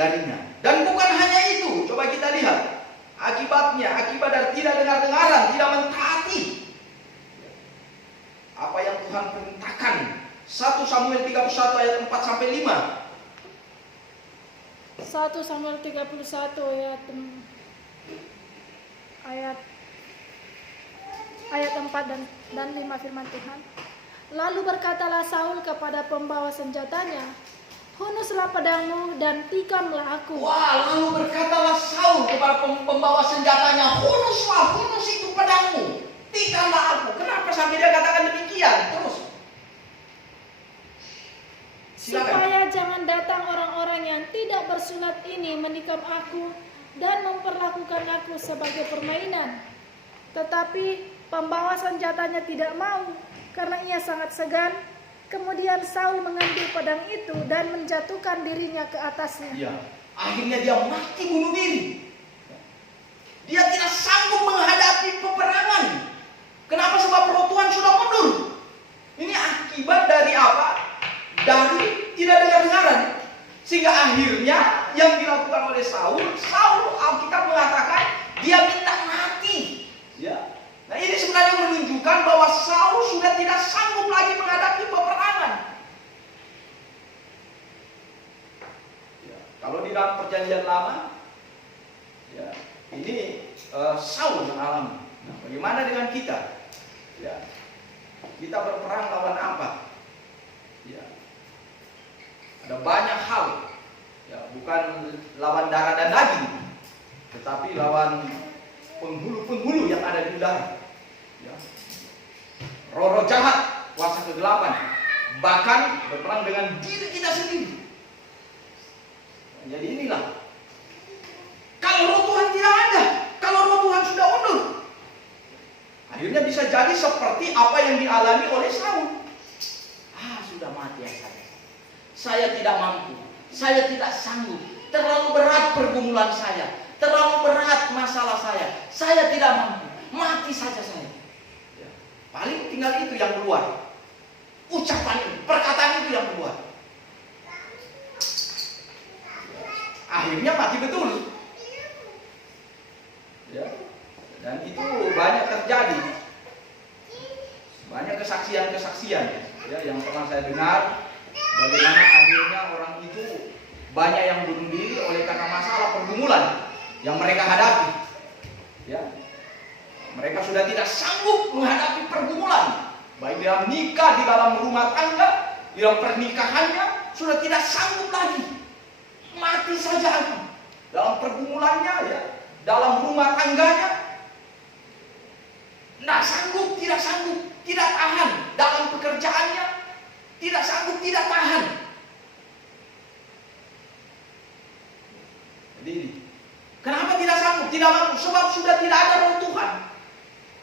darinya. Dan bukan hanya itu, coba kita lihat akibatnya, akibat dari tidak dengar-dengaran, tidak mentaati apa yang Tuhan perintahkan. 1 Samuel 31 ayat 4 sampai 5. 1 Samuel 31 ayat 4 dan 5 firman Tuhan. Lalu berkatalah Saul kepada pembawa senjatanya, "Hunuslah pedangmu dan tikamlah aku." Wah, lalu berkatalah Saul kepada pembawa senjatanya, hunus itu pedangmu, tikamlah aku. Kenapa sampai dia katakan demikian? Terus, silakan. Supaya jangan datang orang-orang yang tidak bersunat ini menikam aku dan memperlakukan aku sebagai permainan. Tetapi pembawa senjatanya tidak mau, karena ia sangat segan. Kemudian Saul mengambil pedang itu dan menjatuhkan dirinya ke atasnya. Ya, akhirnya dia mati bunuh diri. Dia tidak sanggup menghadapi peperangan. Kenapa? Sebab roh Tuhan sudah mundur. Ini akibat dari apa? Dari tidak dengar-dengaran. Sehingga akhirnya yang dilakukan oleh Saul, Alkitab mengatakan dia minta mati. Ya. Nah, ini sebenarnya menunjukkan bahwa Saul sudah tidak sanggup lagi menghadapi peperangan. Ya. Kalau di dalam perjanjian lama, ya, ini Saul mengalami. Nah, bagaimana dengan kita? Ya. Kita berperang lawan apa? Ya. Ada banyak hal, ya, bukan lawan darah dan daging, tetapi lawan penghulu-penghulu yang ada di udara, ya. Roh-roh jahat, kuasa kegelapan, bahkan berperang dengan diri kita sendiri. Jadi inilah, kalau roh Tuhan tidak ada, kalau roh Tuhan sudah mundur, akhirnya bisa jadi seperti apa yang dialami oleh Saul. Sudah mati ya saya tidak mampu, saya tidak sanggup, terlalu berat pergumulan saya, terlalu berat masalah saya tidak mampu, mati saja saya. Ya. Paling tinggal itu yang keluar, ucapan itu, perkataan itu yang keluar. Akhirnya mati betul. Ya. Dan itu banyak terjadi, banyak kesaksian-kesaksian, ya, yang pernah saya dengar. Bagaimana akhirnya orang itu banyak yang bunuh diri oleh karena masalah pergumulan yang mereka hadapi. Ya, mereka sudah tidak sanggup menghadapi pergumulan, baik dalam nikah, di dalam rumah tangga, di dalam pernikahannya, sudah tidak sanggup lagi. Mati saja aku. Dalam pergumulannya ya, dalam rumah tangganya. Tidak sanggup, tidak tahan. Dalam pekerjaannya, tidak sanggup, tidak tahan. Jadi, kenapa tidak sanggup, tidak mampu? Sebab sudah tidak ada roh Tuhan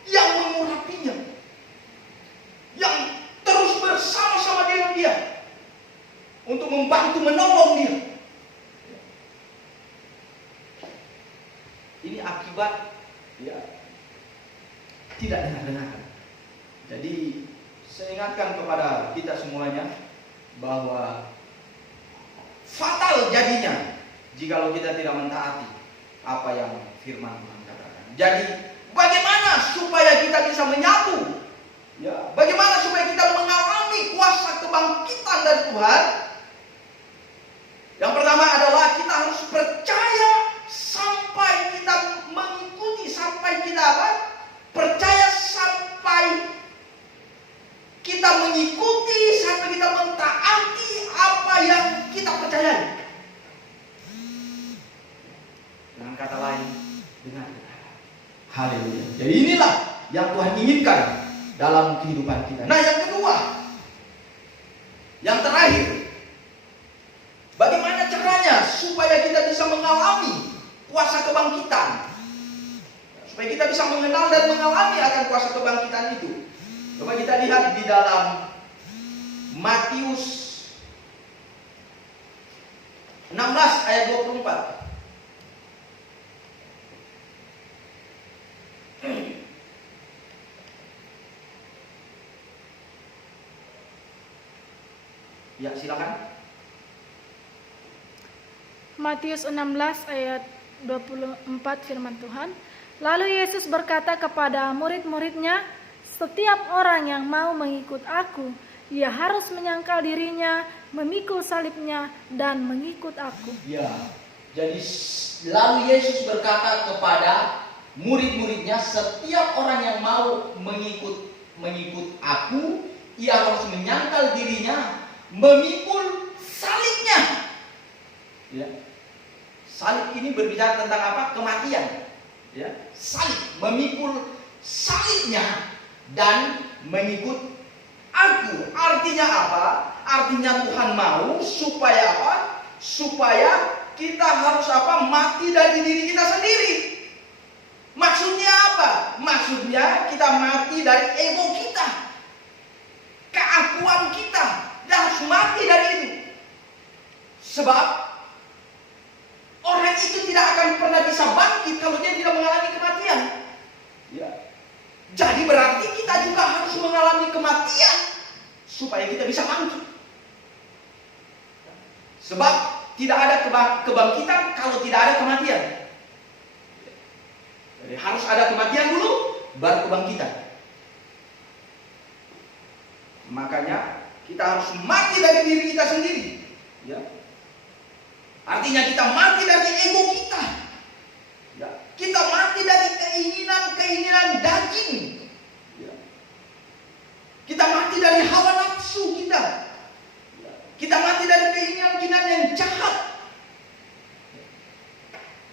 yang mengurapinya, yang terus bersama-sama dengan dia untuk membantu menolong dia. Ini akibat ya tidak dengar-dengar. Jadi saya ingatkan kepada kita semuanya bahwa fatal jadinya jikalau kita tidak mentaati apa yang firman Tuhan katakan. Jadi bagaimana supaya kita bisa menyatu? Ya, bagaimana supaya kita mengalami kuasa kebangkitan dari Tuhan? Yang pertama adalah kita harus percaya sampai kita mengikuti, sampai kita apa? Percaya sampai kita mengikuti, sampai kita mentaati apa yang kita percayai. Dengan kata lain, dengan haleluya. Jadi inilah yang Tuhan inginkan dalam kehidupan kita. Nah, yang kedua, yang terakhir, bagaimana caranya supaya kita bisa mengalami kuasa kebangkitan? Supaya kita bisa mengenal dan mengalami akan kuasa kebangkitan itu. Coba kita lihat di dalam Matius 16 ayat 24. Ya, silakan. Matius 16 ayat 24 firman Tuhan. Lalu Yesus berkata kepada murid-muridnya, setiap orang yang mau mengikut aku, ia harus menyangkal dirinya, memikul salibnya, dan mengikut aku. Ya, jadi lalu Yesus berkata kepada murid-muridnya, setiap orang yang mau mengikut aku, ia harus menyangkal dirinya, memikul salibnya. Ya. Salib ini berbicara tentang apa? Kematian. Ya, salib, memikul salibnya dan mengikut aku. Artinya apa? Artinya Tuhan mau supaya apa? Supaya kita harus apa? Mati dari diri kita sendiri. Maksudnya apa? Maksudnya kita mati dari ego kita, keakuan kita. Kita harus mati dari itu. Sebab orang itu tidak akan pernah bisa bangkit kalau dia tidak mengalami kematian. Ya. Jadi berarti kita juga harus mengalami kematian supaya kita bisa bangkit. Sebab tidak ada kebangkitan kalau tidak ada kematian. Jadi harus ada kematian dulu, baru kebangkitan. Makanya kita harus mati dari diri kita sendiri. Ya. Artinya kita mati dari ego kita. Ya. Kita mati dari keinginan daging. Ya. Kita mati dari hawa nafsu kita. Ya. Kita mati dari keinginan yang jahat.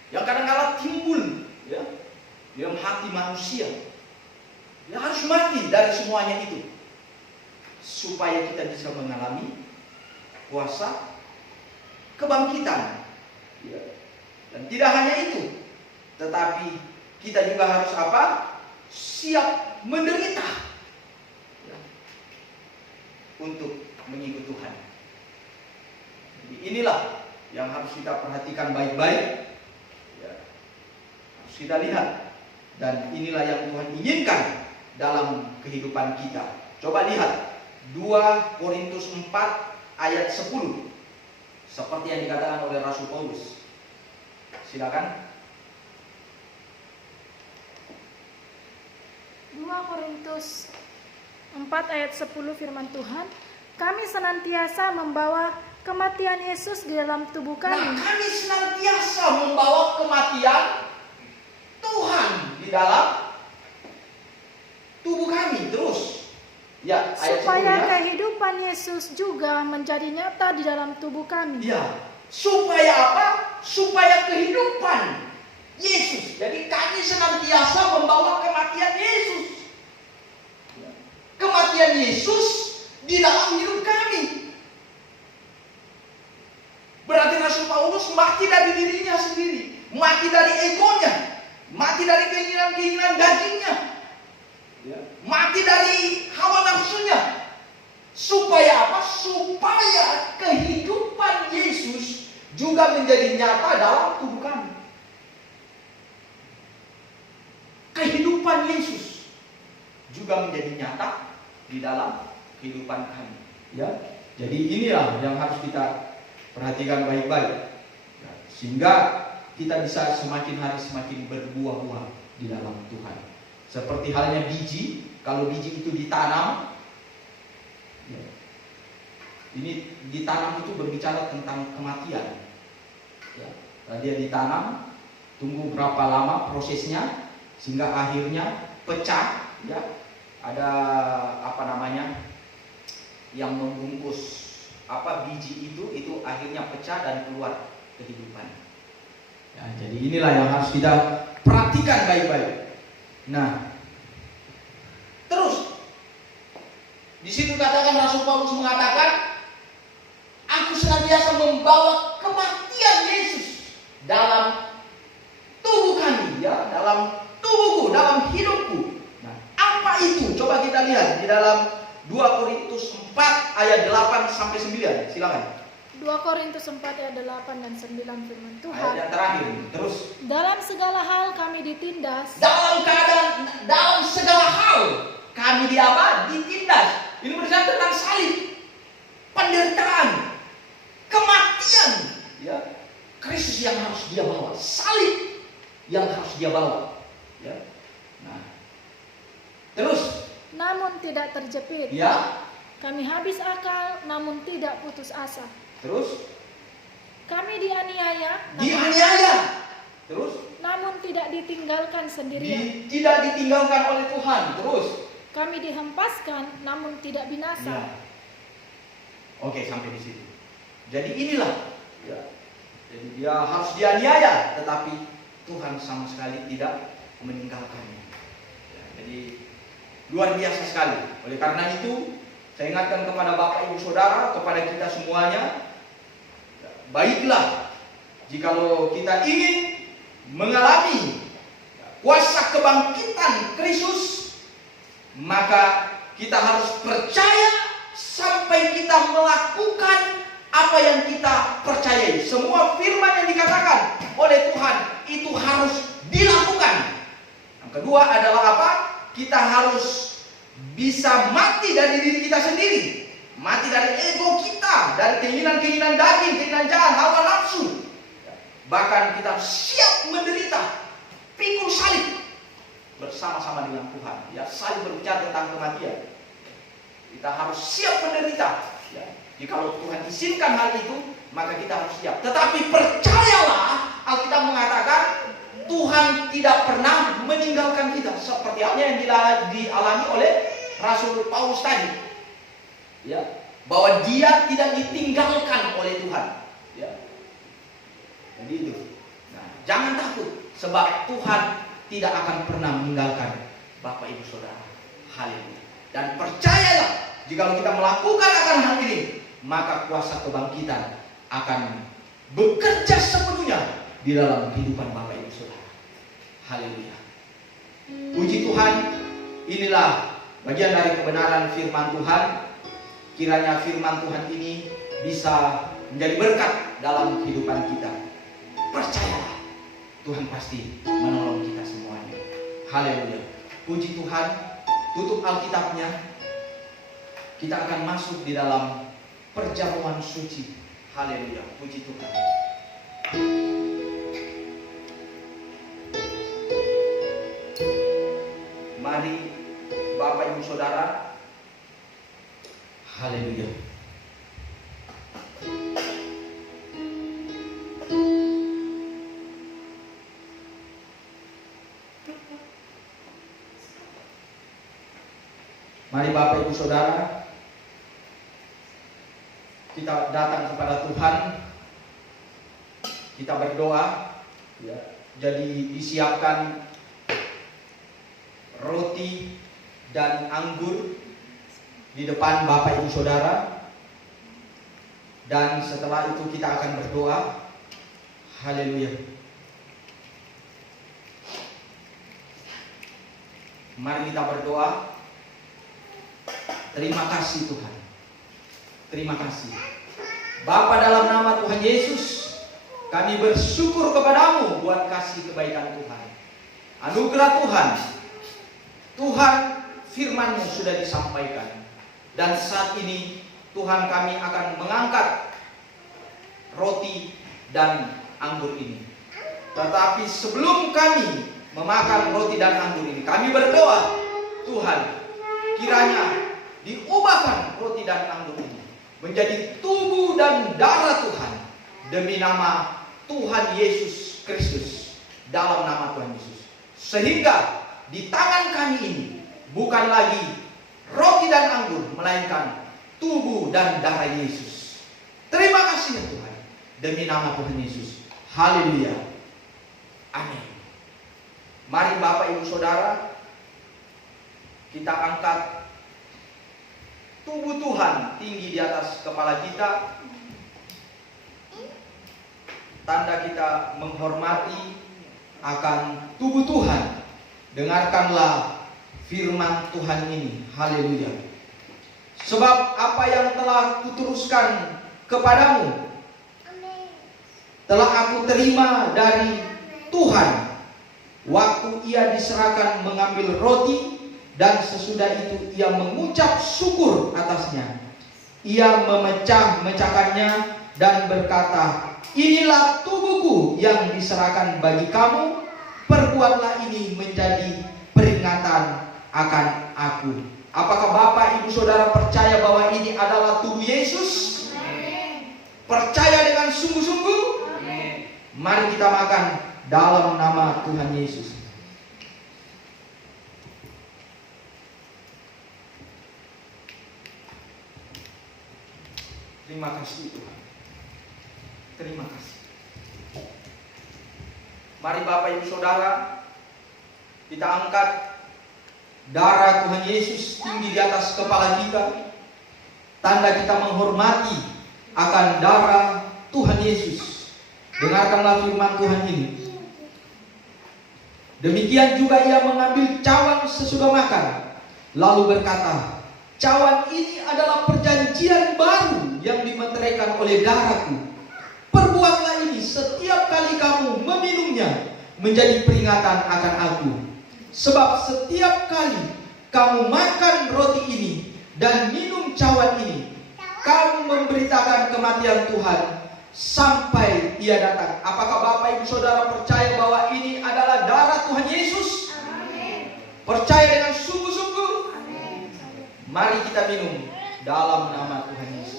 Yang kadang-kadang timbul ya, dalam hati manusia. Ya, harus mati dari semuanya itu. Supaya kita bisa mengalami kuasa kebangkitan. Ya. Dan tidak hanya itu, tetapi kita juga harus apa? Siap menderita ya, untuk mengikut Tuhan. Jadi inilah yang harus kita perhatikan baik-baik ya. Harus kita lihat. Dan inilah yang Tuhan inginkan dalam kehidupan kita. Coba lihat 2 Korintus 4 ayat 10. Seperti yang dikatakan oleh Rasul Paulus. Silakan. 2 Korintus 4 ayat 10 firman Tuhan, kami senantiasa membawa kematian Yesus di dalam tubuh kami. Nah, kami senantiasa membawa kematian Tuhan di dalam tubuh kami terus. Ya, ayat 10 supaya ya. kehidupan Yesus juga menjadi nyata di dalam tubuh kami. Ya, supaya apa? Supaya kehidupan Yesus. Jadi kami senantiasa membawa kematian Yesus. Kematian Yesus di dalam hidup kami. Berarti Rasul Paulus mati dari dirinya sendiri, mati dari egonya, mati dari keinginan-keinginan dagingnya, mati dari hawa nafsunya. Supaya apa? Supaya kehidupan Yesus juga menjadi nyata dalam tubuh kami. Kehidupan Yesus juga menjadi nyata di dalam kehidupan kami. Ya, jadi inilah yang harus kita perhatikan baik-baik, ya, sehingga kita bisa semakin hari semakin berbuah-buah di dalam Tuhan. Seperti halnya biji, kalau biji itu ditanam, ya, ini ditanam itu berbicara tentang kematian. Ya, dia ditanam, tunggu berapa lama prosesnya, sehingga akhirnya pecah. Ya, ada apa namanya yang membungkus biji itu akhirnya pecah dan keluar kehidupan. Ya, jadi inilah yang harus kita perhatikan baik-baik. Nah, terus di situ katakan Rasul Paulus mengatakan, aku senantiasa membawa kematian Yesus dalam tubuh kami, ya, dalam tubuhku, dalam hidupku. Nah, apa itu? Coba kita lihat di dalam 2 Korintus 4 ayat 8 sampai 9. Silakan. 2 Korintus 4 ayat 8 dan 9 firman Ayat Tuhan. yang terakhir. Terus, Dalam segala hal kami ditindas. dalam segala hal kami ditindas. Ini berbicara tentang salib, penderitaan, kematian, ya. Kristus yang harus dia bawa, salib yang harus dia bawa, ya. Nah, terus, Namun tidak terjepit. ya. Kami habis akal namun tidak putus asa. Terus, Kami dianiaya terus, namun tidak ditinggalkan sendirian. tidak ditinggalkan oleh Tuhan. Terus, Kami dihempaskan namun tidak binasa. ya. Oke, sampai di situ. Jadi inilah, ya. Jadi dia harus dianiaya, tetapi Tuhan sama sekali tidak meninggalkannya. Ya, jadi luar biasa sekali. Oleh karena itu, saya ingatkan kepada Bapak Ibu Saudara, kepada kita semuanya, baiklah jikalau kita ingin mengalami kuasa kebangkitan Kristus, maka kita harus percaya sampai kita melakukan apa yang kita percayai. Semua firman yang dikatakan oleh Tuhan itu harus dilakukan. Yang kedua adalah apa? Kita harus bisa mati dari diri kita sendiri, mati dari ego kita, dari keinginan-keinginan daging, keinginan jahat, hawa nafsu. Bahkan kita siap menderita, pikul salib bersama-sama dengan Tuhan. Ya, salib berbicara tentang kematian. Kita harus siap menderita. Ya, jikalau Tuhan izinkan hal itu, maka kita harus siap. Tetapi percayalah, Alkitab mengatakan Tuhan tidak pernah meninggalkan kita, seperti halnya yang dialami oleh Rasul Paulus tadi, ya, bahwa dia tidak ditinggalkan oleh Tuhan, ya. Jadi itu. Nah, jangan takut, sebab Tuhan tidak akan pernah meninggalkan Bapak Ibu Saudara. Haleluya. Dan percayalah, jika kita melakukan akan hal ini, maka kuasa kebangkitan akan bekerja sepenuhnya di dalam kehidupan Bapak Ibu Saudara. Haleluya. Puji Tuhan, inilah bagian dari kebenaran firman Tuhan. Kiranya firman Tuhan ini bisa menjadi berkat dalam kehidupan kita. Percayalah, Tuhan pasti menolong kita semuanya. Haleluya. Puji Tuhan. Tutup Alkitabnya. Kita akan masuk di dalam perjamuan suci. Haleluya. Puji Tuhan. Mari Bapak Ibu Saudara. Haleluya. Mari Bapak Ibu Saudara, kita datang kepada Tuhan, kita berdoa, ya. Jadi disiapkan roti dan anggur di depan Bapak Ibu Saudara, dan setelah itu kita akan berdoa. Haleluya. Mari kita berdoa. Terima kasih Tuhan. Terima kasih Bapa, dalam nama Tuhan Yesus, kami bersyukur kepadamu buat kasih kebaikan Tuhan, anugerah Tuhan. Tuhan, firman-Mu sudah disampaikan, dan saat ini Tuhan, kami akan mengangkat roti dan anggur ini. Tetapi sebelum kami memakan roti dan anggur ini, kami berdoa, Tuhan, kiranya diubahkan roti dan anggur ini menjadi tubuh dan darah Tuhan, demi nama Tuhan Yesus Kristus, dalam nama Tuhan Yesus. Sehingga di tangan kami ini bukan lagi roti dan anggur, melainkan tubuh dan darah Yesus. Terima kasih ya Tuhan, demi nama Tuhan Yesus. Haleluya. Amin. Mari Bapak Ibu Saudara, kita angkat tubuh Tuhan tinggi di atas kepala kita, tanda kita menghormati akan tubuh Tuhan. Dengarkanlah firman Tuhan ini. Haleluya. Sebab apa yang telah kuteruskan kepadamu telah aku terima dari Tuhan, waktu ia diserahkan mengambil roti, dan sesudah itu ia mengucap syukur atasnya. Ia memecah-mecahkannya dan berkata, inilah tubuhku yang diserahkan bagi kamu, perbuatlah ini menjadi peringatan akan aku. Apakah Bapak Ibu Saudara percaya bahwa ini adalah tubuh Yesus? Amin. Percaya dengan sungguh-sungguh? Amin. Mari kita makan dalam nama Tuhan Yesus. Terima kasih Tuhan. Terima kasih. Mari Bapak Ibu Saudara, kita angkat darah Tuhan Yesus tinggi di atas kepala kita, tanda kita menghormati akan darah Tuhan Yesus. Dengarkanlah firman Tuhan ini. Demikian juga ia mengambil cawan sesudah makan, lalu berkata, cawan ini adalah perjanjian baru yang dimeteraikan oleh darahku. Perbuatlah ini setiap kali kamu meminumnya menjadi peringatan akan aku. Sebab setiap kali kamu makan roti ini dan minum cawan ini, kamu memberitakan kematian Tuhan sampai ia datang. Apakah Bapak Ibu Saudara percaya bahwa ini adalah darah Tuhan Yesus? Amin. Percaya dengan sungguh-sungguh? Amin. Mari kita minum dalam nama Tuhan Yesus.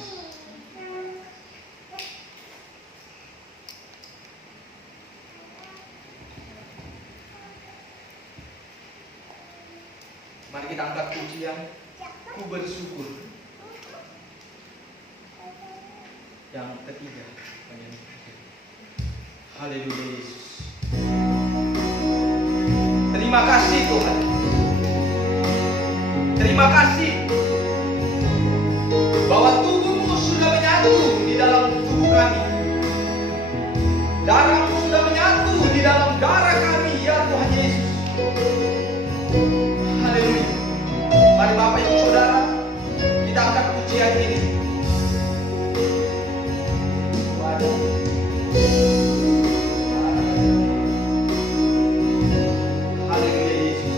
Mari kita angkat pujian, ku bersyukur. Yang ketiga, haleluya Yesus. Terima kasih Tuhan. Terima kasih bahwa tubuhmu sudah menyatu di dalam tubuh kami. Darahmu sudah menyatu di dalam darah kami, ya Tuhan Yesus. Haleluya. Mari Bapak Ibu Saudara, kita angkat pujian ini. Haleluya Yesus.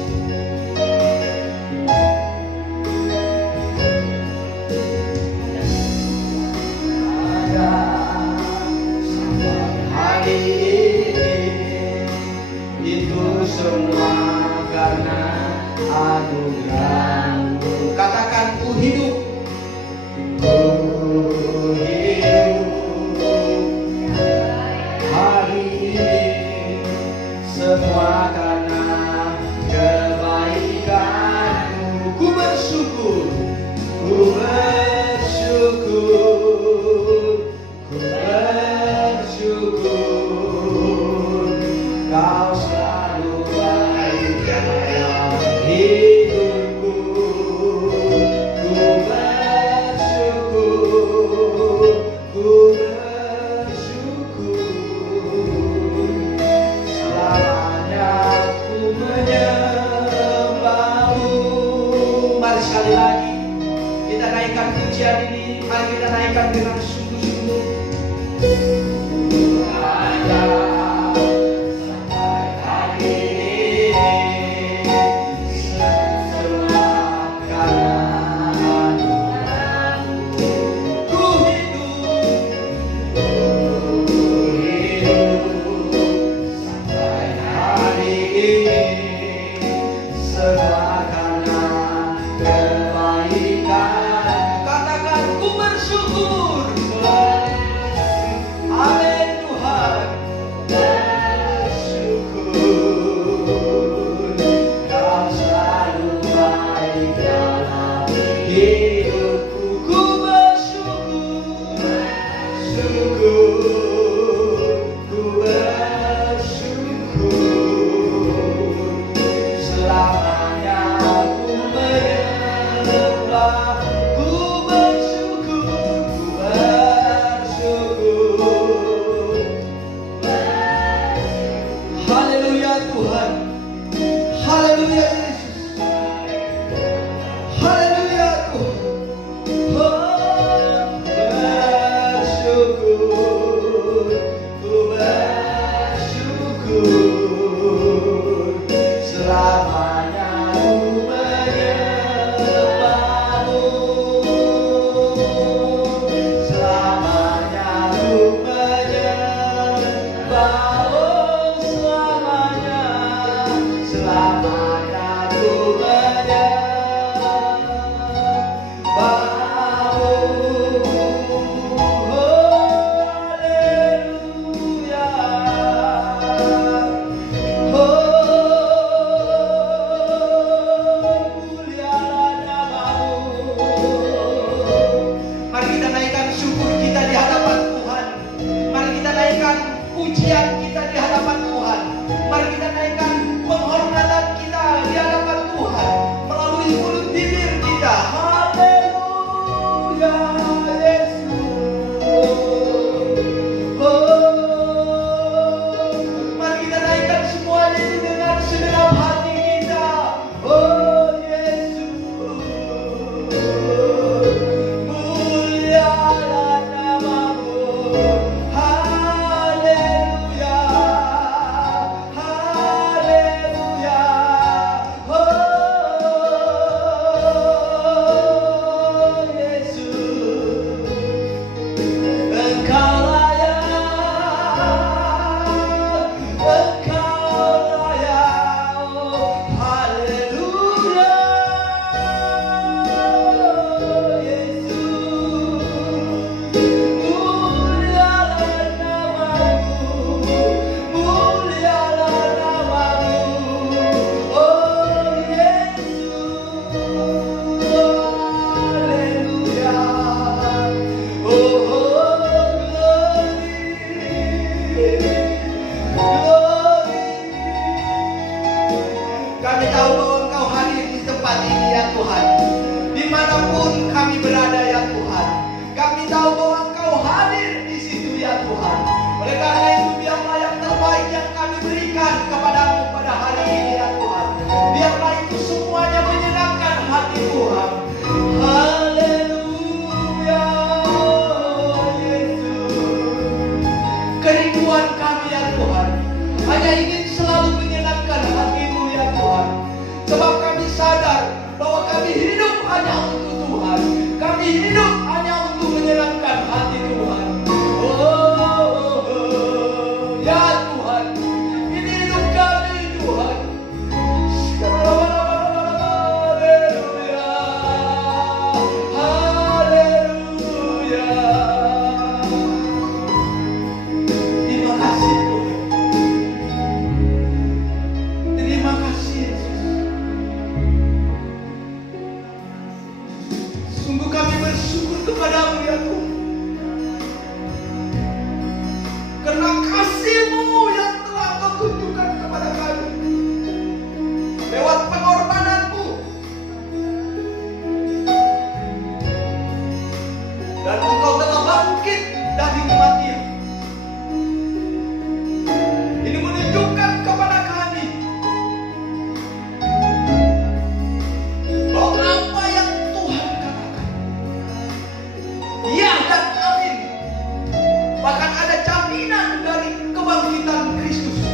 kebangkitan Kristus,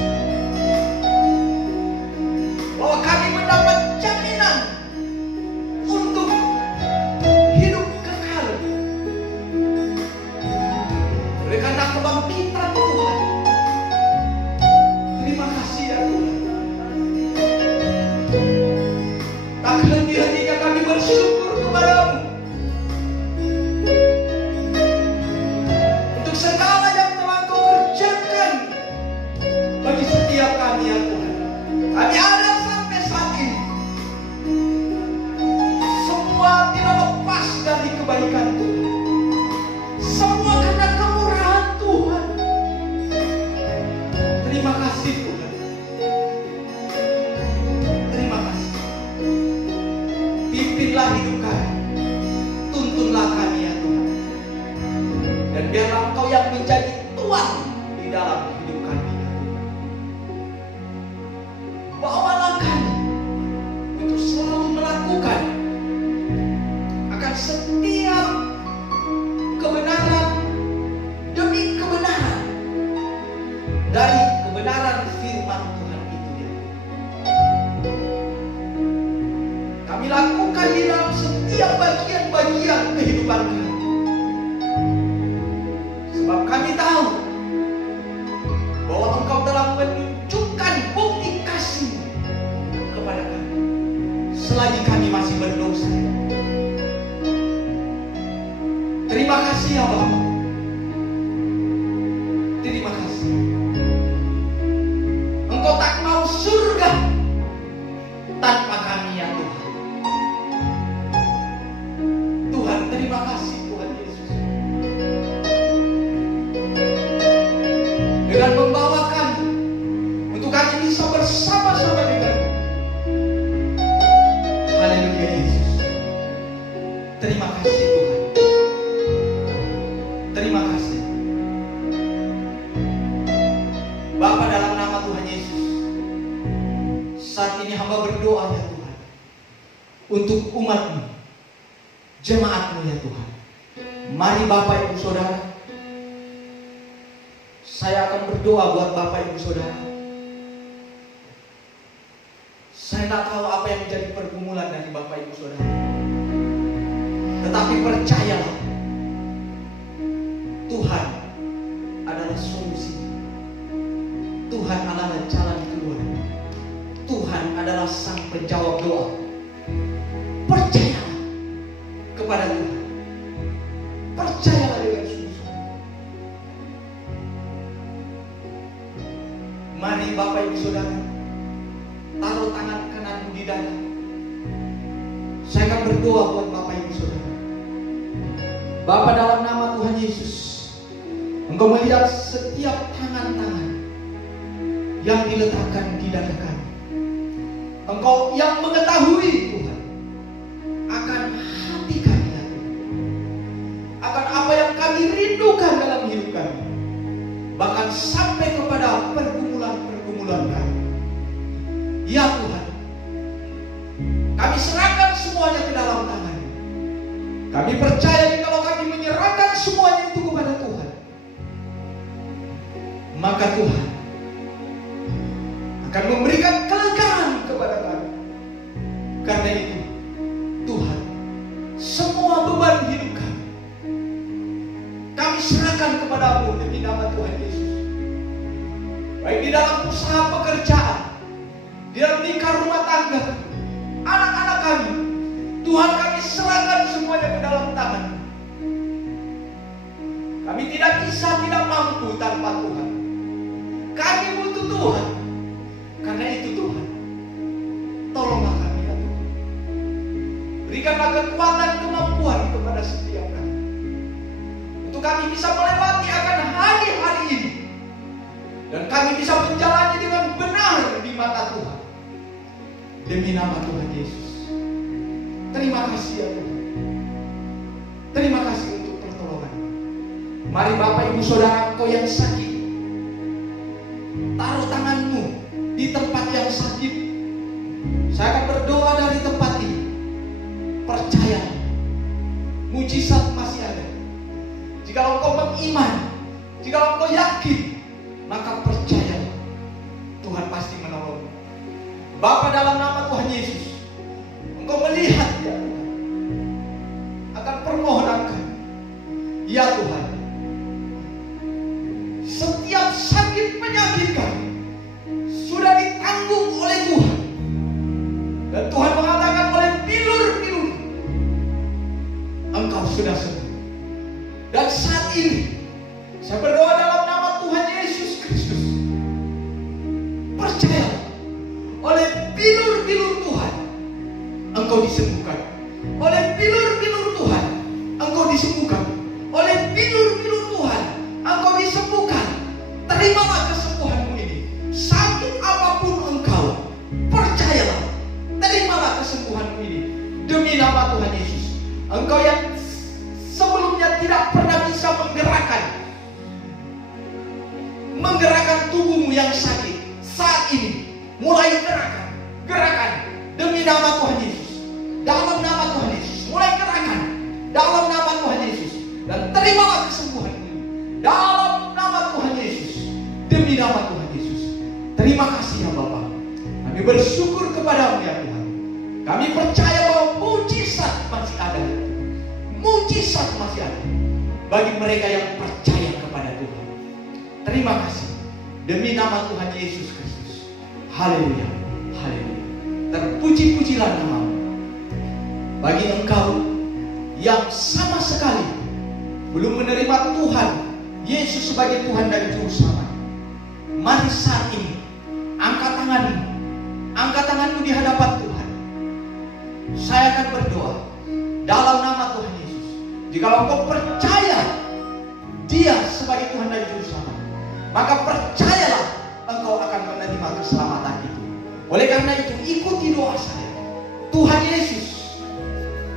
bahwa kami mendapat jaminan untuk hidup kekal oleh karena kebangkitan Tuhan. Terima kasih ya Tuhan. Tak henti-hentinya kami bersyukur kepadamu untuk segala yang telah Kau kerjakan bagi setiap kami ya Tuhan. Kami ada sampai saat ini. Semua tidak lepas dari kebaikan Tuhan. Semua karena kemurahan Tuhan. Terima kasih Tuhan. Terima kasih. Pimpinlah hidup kami. Tuntunlah kami ya Tuhan. Dan biarlah Engkau yang menjadi Tuhan di dalam hidup kami. Bawalah kami untuk selalu melakukan akan setiap kebenaran demi kebenaran dari kebenaran firman Tuhan itu ya. Kami lakukan di dalam setiap bagian-bagian kehidupan kami. Sebab kami tahu bahwa Engkau telah menunjukkan bukti kasih kepada kami selagi kami masih berdosa. Terima kasih ya Bapa. Terima kasih. Engkau tak mau surga tanpa kami ya Tuhan. Tuhan, terima kasih Tuhan Yesus. Dengan membawa kami untuk kami bisa bersama-sama dengan Haleluya Yesus. Terima kasih Tuhan. Terima kasih Bapa, dalam nama Tuhan Yesus. Saat ini hamba berdoa ya Tuhan untuk umat-Mu, jemaat-Mu ya Tuhan. Mari Bapak Ibu Saudara, saya akan berdoa buat Bapak Ibu Saudara. Saya tak tahu apa yang menjadi pergumulan dari Bapak Ibu Saudara, tetapi percayalah, Tuhan adalah solusi. Tuhan adalah jalan keluar. Tuhan adalah sang penjawab doa. Percayalah kepada Tuhan. Percayalah dengan sungguh-sungguh. Mari Bapak Ibu Saudara, taruh tangan kananmu di dada. Saya akan berdoa buat Bapak Ibu Saudara. Bapa, dalam nama Tuhan Yesus, Engkau melihat setiap tangan-tangan yang diletakkan di dada kami. Engkau yang mengetahui Tuhan akan hati kami ya Tuhan, akan apa yang kami rindukan dalam hidup kami, bahkan sampai kepada pergumulan-pergumulan kami. Ya Tuhan, kami serahkan semuanya ke dalam tangan. Kami percaya kalau kami menyerahkan semuanya itu kepada Tuhan, maka Tuhan akan memberikan kelegaan kepada kami. Karena itu Tuhan, semua beban hidup kami serahkan kepada-Mu demi nama Tuhan Yesus. Baik di dalam usaha pekerjaan, di dalam lingkar rumah tangga, anak-anak kami, Tuhan, kami serahkan semuanya ke dalam tangan. Kami tidak bisa, tidak mampu tanpa Tuhan. Kami butuh Tuhan. Karena itu Tuhan, tolonglah kami ya Tuhan. Berikanlah kekuatan, kemampuan kepada setiap kami, untuk kami bisa melewati akan hari-hari ini, dan kami bisa menjalani dengan benar di mata Tuhan. Demi nama Tuhan Yesus. Terima kasih ya Tuhan. Terima kasih untuk pertolongan. Mari Bapak Ibu Saudara, Engkau yang sakit, taruh tanganmu di tempat yang sakit. Saya akan berdoa dari tempat ini. Percaya, mujizat masih ada. Jika engkau beriman, jika engkau yakin maka percaya Tuhan pasti menolong. Bapa, dalam nama Tuhan Yesus, Engkau melihat ya akan permohonan kami. Ya Tuhan, setiap sakit penyakit kami sudah ditanggung oleh Tuhan. Dan Tuhan mengatakan oleh bilur-bilur Engkau sudah sembuh. Dan saat ini saya berdoa dalam nama Tuhan Yesus Kristus, percaya oleh bilur-bilur Tuhan Engkau disembuhkan. Oleh bilur-bilur Tuhan Engkau disembuhkan. Oleh bilur-bilur Tuhan Engkau disembuhkan. Terimalah kesembuhanmu ini. Sakit apapun engkau, percayalah, terimalah kesembuhanmu ini. Demi nama Tuhan Yesus, Engkau yang sebelumnya tidak pernah bisa menggerakkan tubuhmu yang sakit, saat ini mulai gerakan demi nama Tuhan Yesus. Dalam nama Tuhan Yesus, mulai gerakan dalam nama Tuhan Yesus. Dan terimalah kesembuhanmu ini dalam nama Tuhan Yesus, demi nama Tuhan Yesus. Terima kasih ya Bapa. Kami bersyukur kepadamu ya Tuhan. Kami percaya bahwa mujizat masih ada. Mujizat masih ada bagi mereka yang percaya kepada Tuhan. Terima kasih demi nama Tuhan Yesus Kristus. Haleluya, haleluya. Terpuji-pujilah namamu. Bagi engkau yang sama sekali belum menerima Tuhan Yesus sebagai Tuhan dan Juru Selamat, mari saat ini angkat tanganmu di hadapan Tuhan. Saya akan berdoa dalam nama Tuhan Yesus. Jika engkau percaya Dia sebagai Tuhan dan Juru Selamat, maka percayalah engkau akan menerima keselamatan itu. Oleh karena itu, ikuti doa saya. Tuhan Yesus,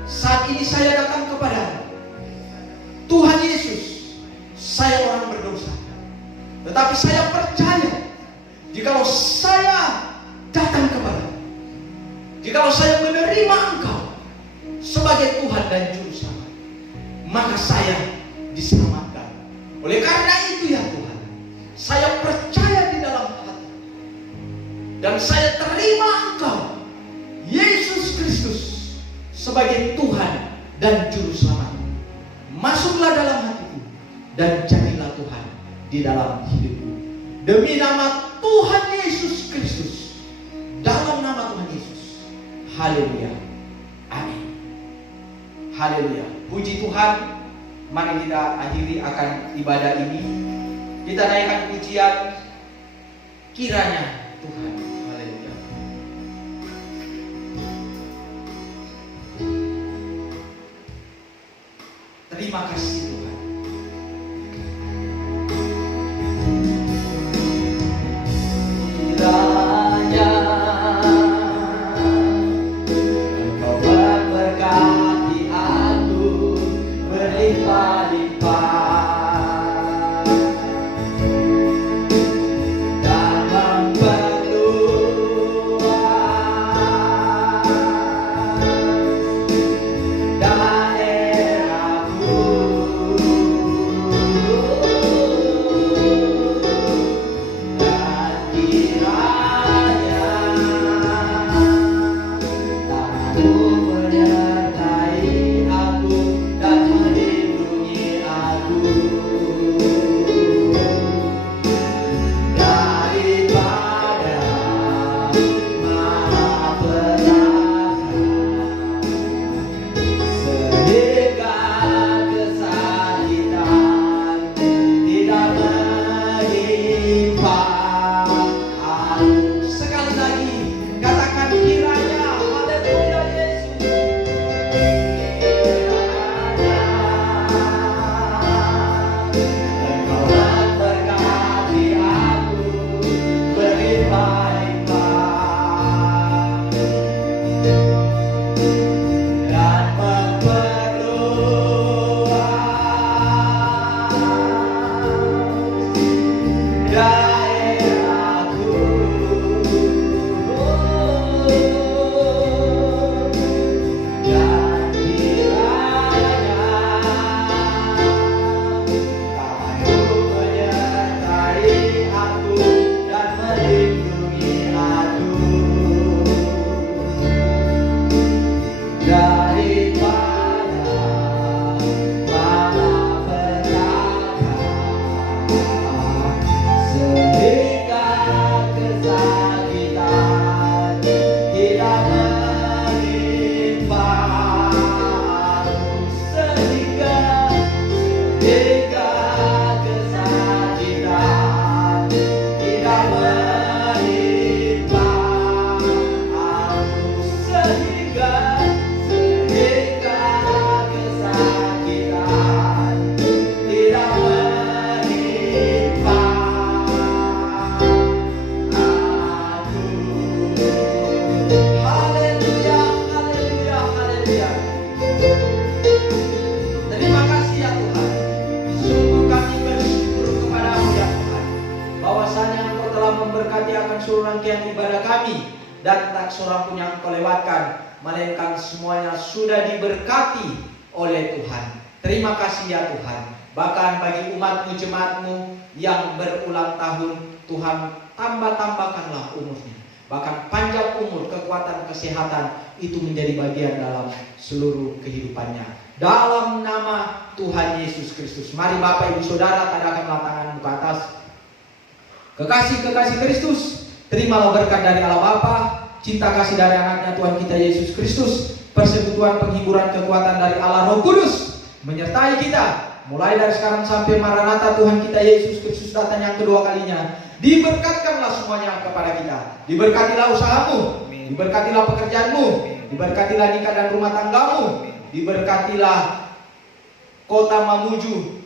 saat ini saya datang kepadamu. Tuhan Yesus, saya orang berdosa, tetapi saya percaya jikalau saya datang kepadamu, jikalau saya menerima Engkau sebagai Tuhan dan Juru Selamat, maka saya diselamatkan. Oleh karena itu ya Tuhan, saya percaya di dalam hati dan saya terima Engkau Yesus Kristus sebagai Tuhan dan Juru Selamat. Masuklah dalam hatiku dan jadilah Tuhan di dalam hidupku. Demi nama Tuhan Yesus Kristus, dalam nama Tuhan Yesus. Haleluya, amin. Haleluya, puji Tuhan. Mari kita akhiri akan ibadah ini. Kita naikkan pujian kiranya Tuhan. Haleluya. Terima kasih Tuhan. Kiranya Engkau memberkati aku berlimpah-limpah dan memperluas daerahku. Dan kiranya tanganmu menyertai aku dan melindungi aku daripada malapetaka, sehingga kesakitan tidak menimpa aku. Sekali lagi katakan kiranya. Haleluya Yesus. Engkau memberkati aku berlimpah-limpah dan memperluas daerahku. Dan kiranya tanganmu menyertai aku akan seluruh rangkaian ibadah kami, dan tak seorang pun yang Engkau lewatkan, melainkan semuanya sudah diberkati oleh Tuhan. Terima kasih ya Tuhan. Bahkan bagi umat-Mu, jemaat-Mu yang berulang tahun, Tuhan tambahkanlah umurnya. Bahkan panjang umur, kekuatan, kesehatan itu menjadi bagian dalam seluruh kehidupannya. Dalam nama Tuhan Yesus Kristus. Mari Bapak Ibu Saudara tadakanlah tanganmu ke atas. Kekasih-kekasih Kristus, terimalah berkat dari Allah Bapa, cinta kasih dari anaknya Tuhan kita Yesus Kristus, persekutuan penghiburan kekuatan dari Allah Roh Kudus menyertai kita mulai dari sekarang sampai Maranatha Tuhan kita Yesus Kristus datang yang kedua kalinya. Diberkatkanlah semuanya kepada kita. Diberkatilah usahamu, diberkatilah pekerjaanmu, diberkatilah nikah dan rumah tanggamu, diberkatilah kota Mamuju,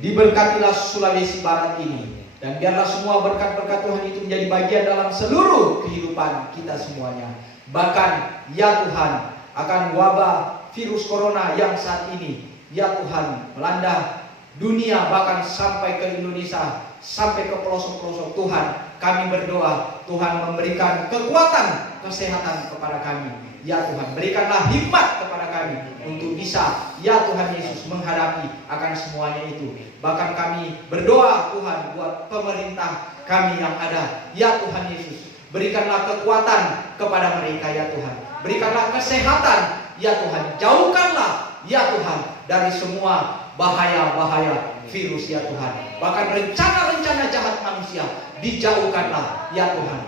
diberkatilah Sulawesi Barat ini. Dan biarlah semua berkat-berkat Tuhan itu menjadi bagian dalam seluruh kehidupan kita semuanya. Bahkan ya Tuhan, akan wabah virus corona yang saat ini, ya Tuhan, melanda dunia bahkan sampai ke Indonesia, sampai ke pelosok-pelosok. Tuhan, kami berdoa, Tuhan memberikan kekuatan, kesehatan kepada kami. Ya Tuhan, berikanlah hikmat kepada kami untuk bisa, ya Tuhan Yesus, menghadapi akan semuanya itu. Bahkan kami berdoa Tuhan buat pemerintah kami yang ada. Ya Tuhan Yesus, berikanlah kekuatan kepada mereka ya Tuhan. Berikanlah kesehatan ya Tuhan. Jauhkanlah ya Tuhan dari semua bahaya-bahaya virus ya Tuhan. Bahkan rencana-rencana jahat manusia dijauhkanlah ya Tuhan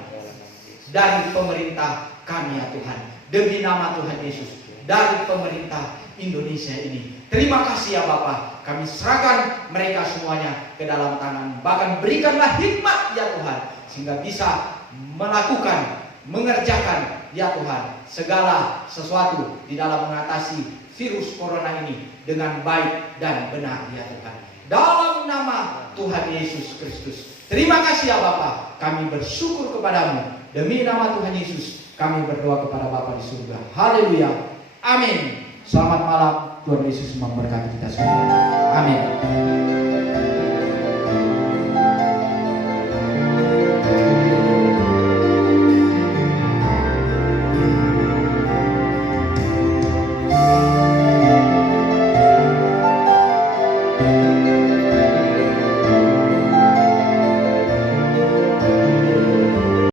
dari pemerintah kami ya Tuhan. Demi nama Tuhan Yesus, dari pemerintah Indonesia ini. Terima kasih ya Bapa. Kami serahkan mereka semuanya ke dalam tangan. Bahkan berikanlah hikmat ya Tuhan, sehingga bisa melakukan, mengerjakan ya Tuhan segala sesuatu di dalam mengatasi virus corona ini dengan baik dan benar ya Tuhan. Dalam nama Tuhan Yesus Kristus. Terima kasih ya Bapa. Kami bersyukur kepadamu. Demi nama Tuhan Yesus kami berdoa kepada Bapa di surga. Haleluya. Amin. Selamat malam. Tuhan Yesus memberkati kita semua. Amin.